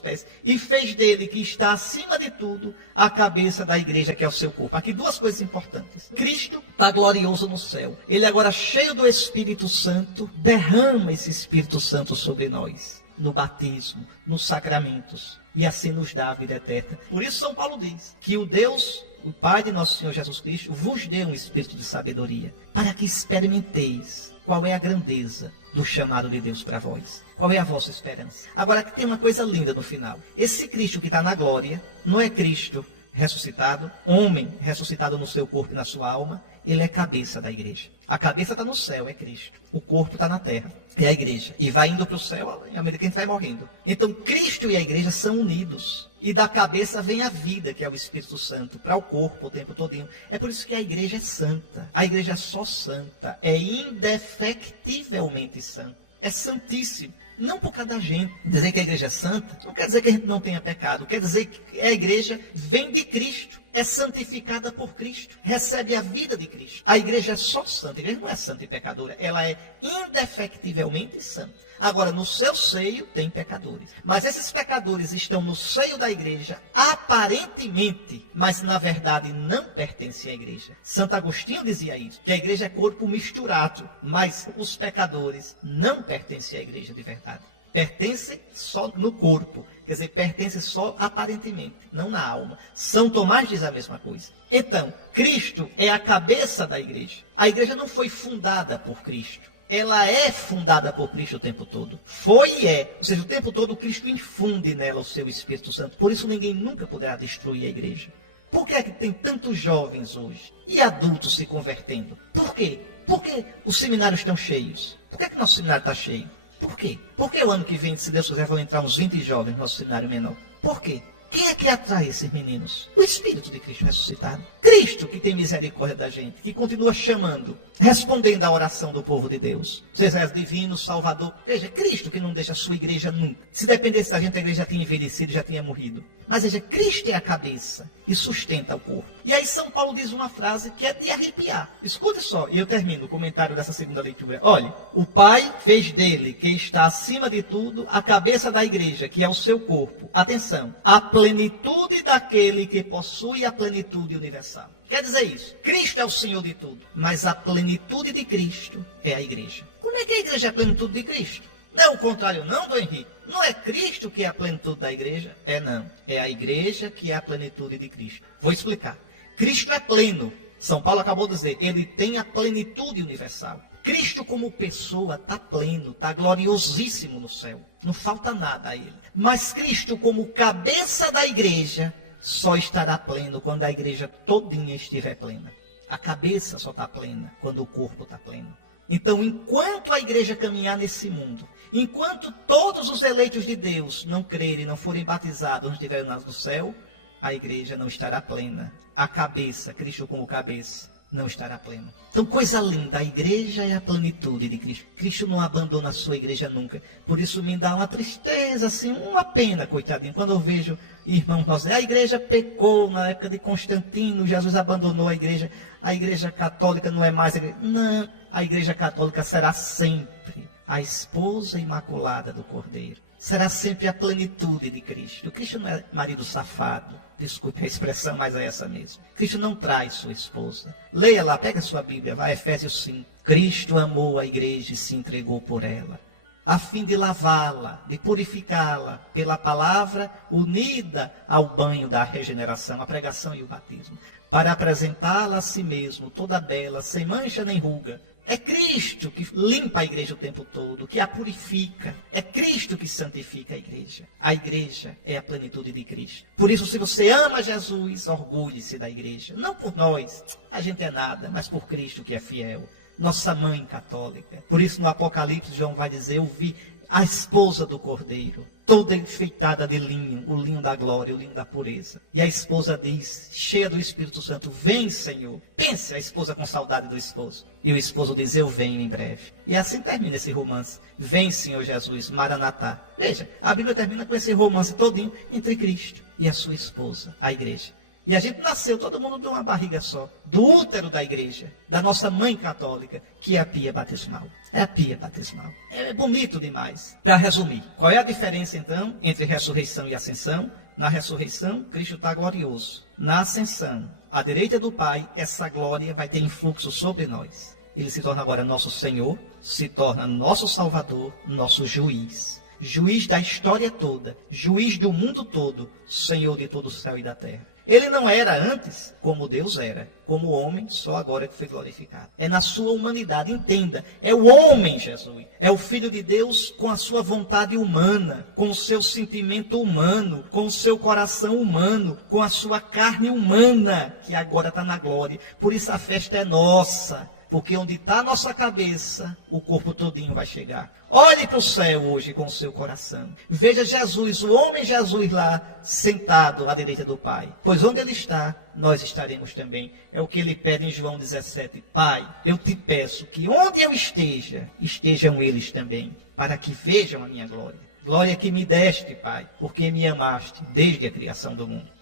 pés, e fez dele, que está acima de tudo, a cabeça da igreja, que é o seu corpo. Aqui duas coisas importantes. Cristo está glorioso no céu. Ele agora, cheio do Espírito Santo, derrama esse Espírito Santo sobre nós, no batismo, nos sacramentos, e assim nos dá a vida eterna. Por isso São Paulo diz que o Deus, o Pai de nosso Senhor Jesus Cristo, vos deu um espírito de sabedoria, para que experimenteis qual é a grandeza do chamado de Deus para vós. Qual é a vossa esperança? Agora, tem uma coisa linda no final. Esse Cristo que está na glória, não é Cristo ressuscitado, homem ressuscitado no seu corpo e na sua alma, ele é cabeça da igreja. A cabeça está no céu, é Cristo. O corpo está na terra, é a igreja. E vai indo para o céu à medida que a gente vai morrendo. Então, Cristo e a igreja são unidos. E da cabeça vem a vida, que é o Espírito Santo, para o corpo o tempo todinho. É por isso que a igreja é santa. A igreja é só santa. É indefectivelmente santa. É santíssimo. Não por causa da gente. Dizer que a igreja é santa não quer dizer que a gente não tenha pecado. Quer dizer que a igreja vem de Cristo. É santificada por Cristo. Recebe a vida de Cristo. A igreja é só santa. A igreja não é santa e pecadora. Ela é indefectivelmente santa. Agora, no seu seio tem pecadores. Mas esses pecadores estão no seio da igreja, aparentemente, mas na verdade não pertencem à igreja. Santo Agostinho dizia isso, que a igreja é corpo misturado, mas os pecadores não pertencem à igreja de verdade. Pertencem só no corpo, quer dizer, pertencem só aparentemente, não na alma. São Tomás diz a mesma coisa. Então, Cristo é a cabeça da igreja. A igreja não foi fundada por Cristo. Ela é fundada por Cristo o tempo todo. Foi e é. Ou seja, o tempo todo Cristo infunde nela o seu Espírito Santo. Por isso ninguém nunca poderá destruir a igreja. Por que é que tem tantos jovens hoje? E adultos se convertendo? Por quê? Por que os seminários estão cheios? Por que é que nosso seminário está cheio? Por quê? Por que o ano que vem, se Deus quiser, vão entrar uns 20 jovens no nosso seminário menor? Por quê? Quem é que atrai esses meninos? O Espírito de Cristo ressuscitado. Cristo que tem misericórdia da gente, que continua chamando, respondendo à oração do povo de Deus. Seja divino, Salvador. Veja, Cristo que não deixa a sua igreja nunca. Se dependesse da gente, a igreja já tinha envelhecido, já tinha morrido. Mas veja, Cristo é a cabeça e sustenta o corpo. E aí São Paulo diz uma frase que é de arrepiar. Escute só, e eu termino o comentário dessa segunda leitura. Olhe, o Pai fez dele, que está acima de tudo, a cabeça da igreja, que é o seu corpo. Atenção, a plenitude daquele que possui a plenitude universal. Quer dizer isso, Cristo é o Senhor de tudo, mas a plenitude de Cristo é a igreja. Como é que a igreja é a plenitude de Cristo? Não é o contrário não, Dom Henrique? Não é Cristo que é a plenitude da igreja? É não, é a igreja que é a plenitude de Cristo. Vou explicar. Cristo é pleno. São Paulo acabou de dizer, ele tem a plenitude universal. Cristo como pessoa está pleno, está gloriosíssimo no céu. Não falta nada a ele. Mas Cristo como cabeça da igreja só estará pleno quando a igreja todinha estiver plena. A cabeça só está plena quando o corpo está pleno. Então, enquanto a igreja caminhar nesse mundo, enquanto todos os eleitos de Deus não crerem, não forem batizados, não estiverem no céu, a igreja não estará plena. A cabeça, Cristo como cabeça, não estará pleno. Então, coisa linda, a igreja é a plenitude de Cristo. Cristo não abandona a sua igreja nunca. Por isso me dá uma tristeza, assim, uma pena, coitadinho, quando eu vejo irmãos nossos, a igreja pecou na época de Constantino, Jesus abandonou a igreja católica não é mais a igreja. Não, a igreja católica será sempre a esposa imaculada do Cordeiro. Será sempre a plenitude de Cristo. Cristo não é marido safado. Desculpe a expressão, mas é essa mesmo. Cristo não trai sua esposa. Leia lá, pega a sua Bíblia, vai, Efésios 5. Cristo amou a igreja e se entregou por ela, a fim de lavá-la, de purificá-la pela palavra unida ao banho da regeneração, a pregação e o batismo, para apresentá-la a si mesmo, toda bela, sem mancha nem ruga. É Cristo que limpa a igreja o tempo todo, que a purifica. É Cristo que santifica a igreja. A igreja é a plenitude de Cristo. Por isso, se você ama Jesus, orgulhe-se da igreja. Não por nós, a gente é nada, mas por Cristo que é fiel. Nossa mãe católica. Por isso, no Apocalipse, João vai dizer, eu vi a esposa do Cordeiro, toda enfeitada de linho, o linho da glória, o linho da pureza. E a esposa diz, cheia do Espírito Santo, vem, Senhor. Pense a esposa com saudade do esposo. E o esposo diz, eu venho em breve. E assim termina esse romance. Vem, Senhor Jesus, Maranatá. Veja, a Bíblia termina com esse romance todinho entre Cristo e a sua esposa, a igreja. E a gente nasceu, todo mundo de uma barriga só, do útero da igreja, da nossa mãe católica, que é a pia batismal. É a pia batismal. É bonito demais. Para resumir, qual é a diferença então entre ressurreição e ascensão? Na ressurreição, Cristo está glorioso. Na ascensão, à direita do Pai, essa glória vai ter influxo sobre nós. Ele se torna agora nosso Senhor, se torna nosso Salvador, nosso juiz. Juiz da história toda, juiz do mundo todo, Senhor de todo o céu e da terra. Ele não era antes como Deus era, como homem, só agora que foi glorificado. É na sua humanidade, entenda, é o homem Jesus, é o Filho de Deus com a sua vontade humana, com o seu sentimento humano, com o seu coração humano, com a sua carne humana, que agora está na glória. Por isso a festa é nossa. Porque onde está a nossa cabeça, o corpo todinho vai chegar. Olhe para o céu hoje com o seu coração. Veja Jesus, o homem Jesus lá, sentado à direita do Pai. Pois onde ele está, nós estaremos também. É o que ele pede em João 17. Pai, eu te peço que onde eu esteja, estejam eles também, para que vejam a minha glória. Glória que me deste, Pai, porque me amaste desde a criação do mundo.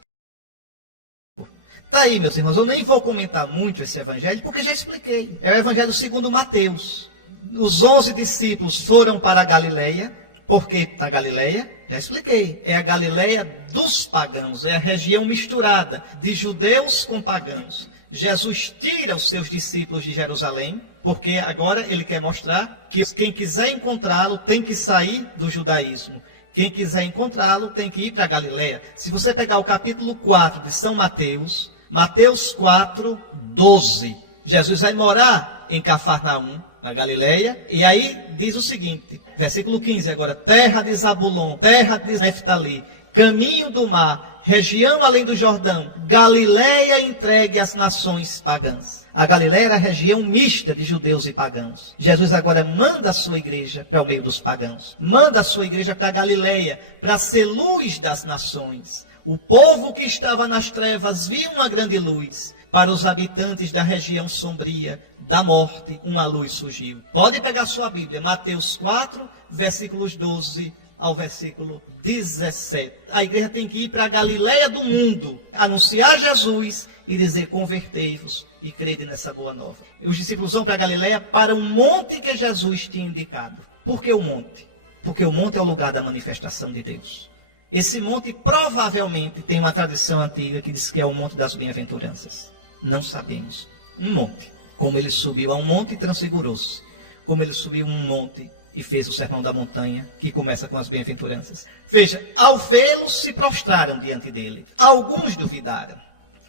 Está aí, meus irmãos, eu nem vou comentar muito esse evangelho, porque já expliquei. É o evangelho segundo Mateus. Os 11 discípulos foram para a Galileia. Por que a Galileia? Já expliquei. É a Galileia dos pagãos, é a região misturada de judeus com pagãos. Jesus tira os seus discípulos de Jerusalém, porque agora ele quer mostrar que quem quiser encontrá-lo tem que sair do judaísmo. Quem quiser encontrá-lo tem que ir para a Galileia. Se você pegar o capítulo 4 de São Mateus, Mateus 4, 12, Jesus vai morar em Cafarnaum, na Galileia, e aí diz o seguinte, versículo 15 agora, terra de Zabulon, terra de Neftali, caminho do mar, região além do Jordão, Galileia entregue às nações pagãs. A Galileia era a região mista de judeus e pagãos. Jesus agora manda a sua igreja para o meio dos pagãos. Manda a sua igreja para a Galileia, para ser luz das nações. O povo que estava nas trevas viu uma grande luz. Para os habitantes da região sombria da morte, uma luz surgiu. Pode pegar sua Bíblia, Mateus 4, versículos 12 ao versículo 17. A igreja tem que ir para a Galileia do mundo, anunciar Jesus e dizer, convertei-vos e crede nessa boa nova. Os discípulos vão para a Galileia para um monte que Jesus tinha indicado. Por que o monte? Porque o monte é o lugar da manifestação de Deus. Esse monte provavelmente tem uma tradição antiga que diz que é o Monte das Bem-aventuranças. Não sabemos. Um monte. Como ele subiu a um monte e transfigurou-se. Como ele subiu um monte e fez o sermão da montanha, que começa com as bem-aventuranças. Veja, ao vê-lo, se prostraram diante dele. Alguns duvidaram.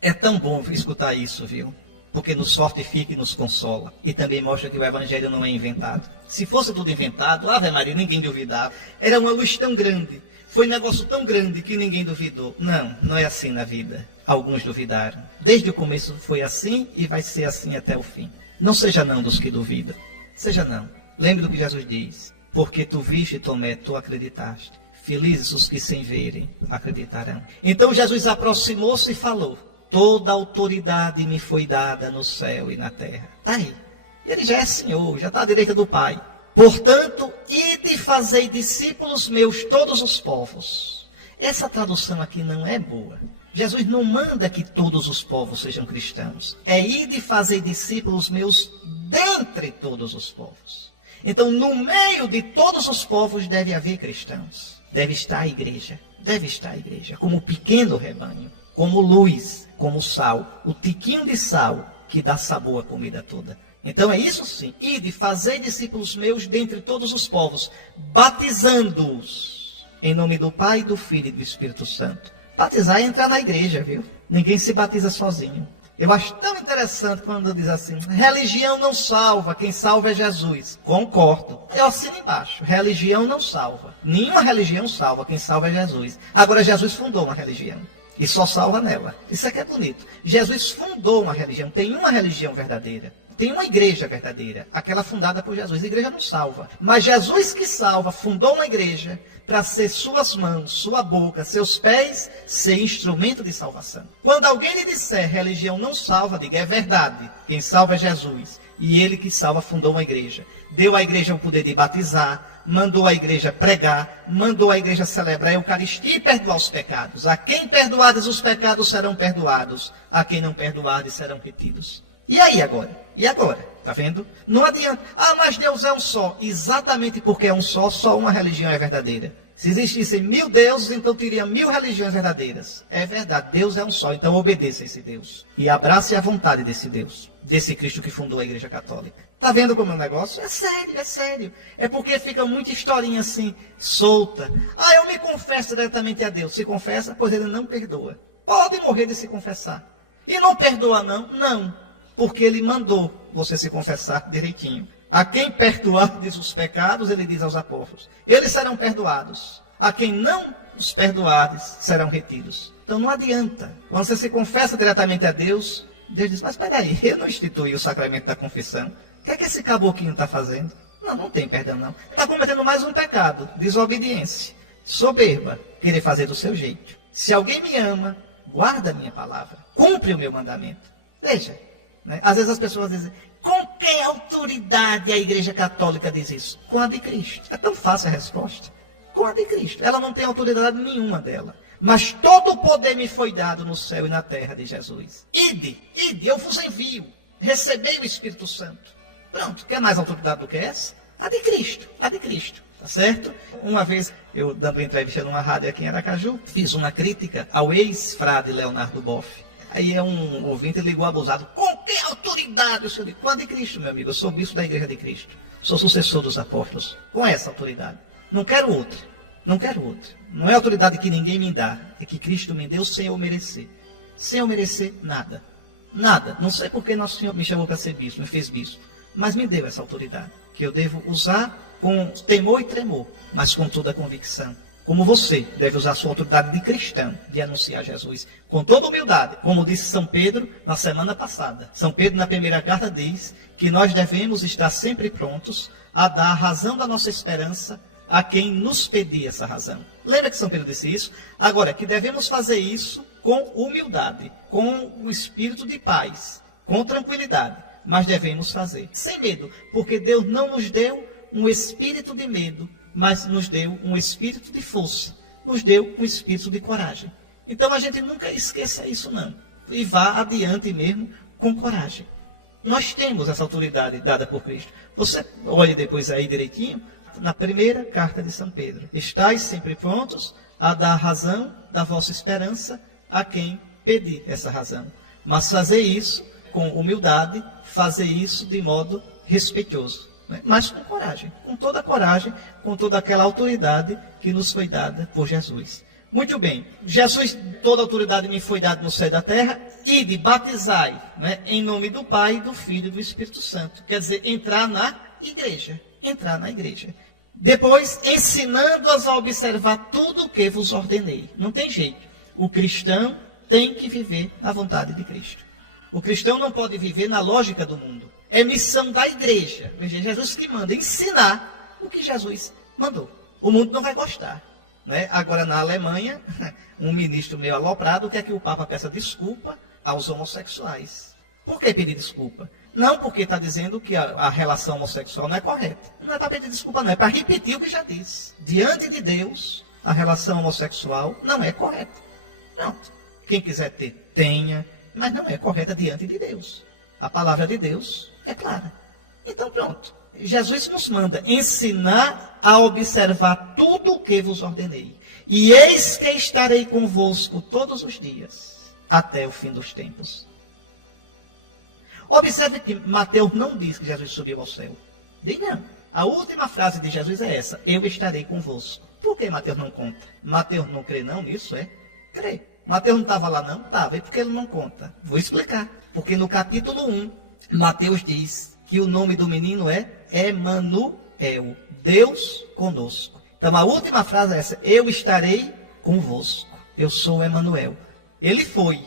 É tão bom escutar isso, viu? Porque nos fortifica e nos consola. E também mostra que o evangelho não é inventado. Se fosse tudo inventado, Ave Maria, ninguém duvidava. Era uma luz tão grande. Foi um negócio tão grande que ninguém duvidou. Não, não é assim na vida. Alguns duvidaram. Desde o começo foi assim e vai ser assim até o fim. Não seja não dos que duvidam. Seja não. Lembre do que Jesus diz. Porque tu viste, Tomé, tu acreditaste. Felizes os que sem verem acreditarão. Então Jesus aproximou-se e falou. Toda autoridade me foi dada no céu e na terra. Está aí. Ele já é Senhor, já está à direita do Pai. Portanto, ide e fazei discípulos meus todos os povos. Essa tradução aqui não é boa. Jesus não manda que todos os povos sejam cristãos. É ide e fazei discípulos meus dentre todos os povos. Então, no meio de todos os povos deve haver cristãos. Deve estar a igreja. Deve estar a igreja. Como pequeno rebanho. Como luz. Como sal. O tiquinho de sal que dá sabor à comida toda. Então é isso sim. Ide, fazei discípulos meus dentre todos os povos, batizando-os em nome do Pai, do Filho e do Espírito Santo. Batizar é entrar na igreja, viu? Ninguém se batiza sozinho. Eu acho tão interessante quando diz assim, religião não salva, quem salva é Jesus. Concordo. Eu assino embaixo, religião não salva. Nenhuma religião salva, quem salva é Jesus. Agora Jesus fundou uma religião. E só salva nela. Isso aqui é bonito. Jesus fundou uma religião. Tem uma religião verdadeira. Tem uma igreja verdadeira. Aquela fundada por Jesus. A igreja não salva. Mas Jesus que salva, fundou uma igreja para ser suas mãos, sua boca, seus pés, ser instrumento de salvação. Quando alguém lhe disser religião não salva, diga, é verdade. Quem salva é Jesus. E ele que salva fundou uma igreja. Deu à igreja o poder de batizar, mandou a igreja pregar, mandou a igreja celebrar a Eucaristia e perdoar os pecados. A quem perdoardes os pecados serão perdoados, a quem não perdoardes serão retidos. E aí agora? E agora? Tá vendo? Não adianta. Ah, mas Deus é um só. Exatamente porque é um só uma religião é verdadeira. Se existissem 1000 deuses, então teria 1000 religiões verdadeiras. É verdade, Deus é um só, então obedeça a esse Deus. E abrace a vontade desse Deus, desse Cristo que fundou a Igreja Católica. Tá vendo como é o negócio? É sério, é sério. É porque fica muita historinha assim, solta. Ah, eu me confesso diretamente a Deus. Se confessa, pois ele não perdoa. Pode morrer de se confessar. E não perdoa não? Não. Porque ele mandou você se confessar direitinho. A quem perdoardes os pecados, ele diz aos apóstolos, eles serão perdoados. A quem não os perdoardes, serão retidos. Então não adianta. Quando você se confessa diretamente a Deus, Deus diz, mas espera aí, eu não instituí o sacramento da confissão. O que é que esse caboclinho está fazendo? Não, não tem perdão não. Está cometendo mais um pecado, desobediência, soberba, querer fazer do seu jeito. Se alguém me ama, guarda a minha palavra, cumpre o meu mandamento. Veja, né? Às vezes as pessoas dizem, com que autoridade a Igreja Católica diz isso? Com a de Cristo. É tão fácil a resposta. Com a de Cristo. Ela não tem autoridade nenhuma dela. Mas todo o poder me foi dado no céu e na terra de Jesus. Ide, eu vos envio. Recebei o Espírito Santo. Pronto, quer mais autoridade do que essa? A de Cristo, tá certo? Uma vez, eu dando uma entrevista numa rádio aqui em Aracaju, fiz uma crítica ao ex-frade Leonardo Boff. Aí um ouvinte ligou abusado, com que autoridade o senhor diz? Com a de Cristo, meu amigo, eu sou bispo da Igreja de Cristo, sou sucessor dos apóstolos, com essa autoridade. Não quero outra. Não é autoridade que ninguém me dá, é que Cristo me deu sem eu merecer. Sem eu merecer nada. Nada. Não sei porque Nosso Senhor me chamou para ser bispo, me fez bispo. Mas me deu essa autoridade, que eu devo usar com temor e tremor, mas com toda a convicção. Como você deve usar a sua autoridade de cristão, de anunciar Jesus, com toda humildade, como disse São Pedro na semana passada. São Pedro, na primeira carta, diz que nós devemos estar sempre prontos a dar a razão da nossa esperança a quem nos pedir essa razão. Lembra que São Pedro disse isso? Agora, que devemos fazer isso com humildade, com o espírito de paz, com tranquilidade. Mas devemos fazer sem medo, porque Deus não nos deu um espírito de medo, mas nos deu um espírito de força, nos deu um espírito de coragem. Então a gente nunca esqueça isso não, e vá adiante mesmo com coragem. Nós temos essa autoridade dada por Cristo. Você olhe depois aí direitinho, na primeira carta de São Pedro. Estais sempre prontos a dar razão da vossa esperança a quem pedir essa razão. Mas fazer isso com humildade, fazer isso de modo respeitoso, né? Mas com coragem, com toda a coragem, com toda aquela autoridade que nos foi dada por Jesus. Muito bem, Jesus, toda a autoridade me foi dada no céu e da terra, ide, batizai, né? Em nome do Pai, do Filho e do Espírito Santo. Quer dizer, entrar na igreja. Depois, ensinando-as a observar tudo o que vos ordenei. Não tem jeito. O cristão tem que viver na vontade de Cristo. O cristão não pode viver na lógica do mundo. É missão da igreja. Veja, Jesus que manda ensinar o que Jesus mandou. O mundo não vai gostar, né? Agora, na Alemanha, um ministro meio aloprado quer que o Papa peça desculpa aos homossexuais. Por que pedir desculpa? Não porque está dizendo que a relação homossexual não é correta. Não é para pedir desculpa, não. É para repetir o que já disse. Diante de Deus, a relação homossexual não é correta. Pronto. Quem quiser ter, tenha. Mas não é correta diante de Deus. A palavra de Deus é clara. Então pronto. Jesus nos manda ensinar a observar tudo o que vos ordenei. E eis que estarei convosco todos os dias, até o fim dos tempos. Observe que Mateus não diz que Jesus subiu ao céu. Diz não. A última frase de Jesus é essa: eu estarei convosco. Por que Mateus não conta? Mateus não crê não nisso, é? Crê. Mateus não estava lá não? Estava. E por que ele não conta? Vou explicar. Porque no capítulo 1, Mateus diz que o nome do menino é Emanuel, Deus conosco. Então a última frase é essa: eu estarei convosco. Eu sou Emanuel. Ele foi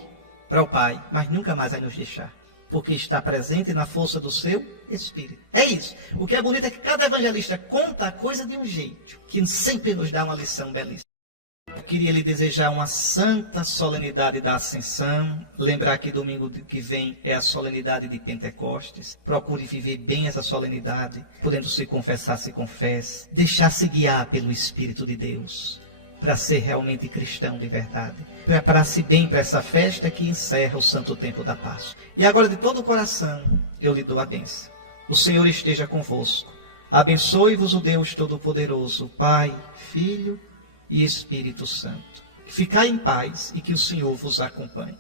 para o Pai, mas nunca mais vai nos deixar, porque está presente na força do seu Espírito. É isso. O que é bonito é que cada evangelista conta a coisa de um jeito, que sempre nos dá uma lição belíssima. Eu queria lhe desejar uma santa solenidade da Ascensão. Lembrar que domingo que vem é a solenidade de Pentecostes. Procure viver bem essa solenidade. Podendo se confessar, se confesse. Deixar-se guiar pelo Espírito de Deus, para ser realmente cristão de verdade. Preparar-se bem para essa festa que encerra o santo tempo da Páscoa. E agora, de todo o coração, eu lhe dou a bênção. O Senhor esteja convosco. Abençoe-vos o Deus Todo-Poderoso, Pai, Filho e Espírito Santo. Ficai em paz e que o Senhor vos acompanhe.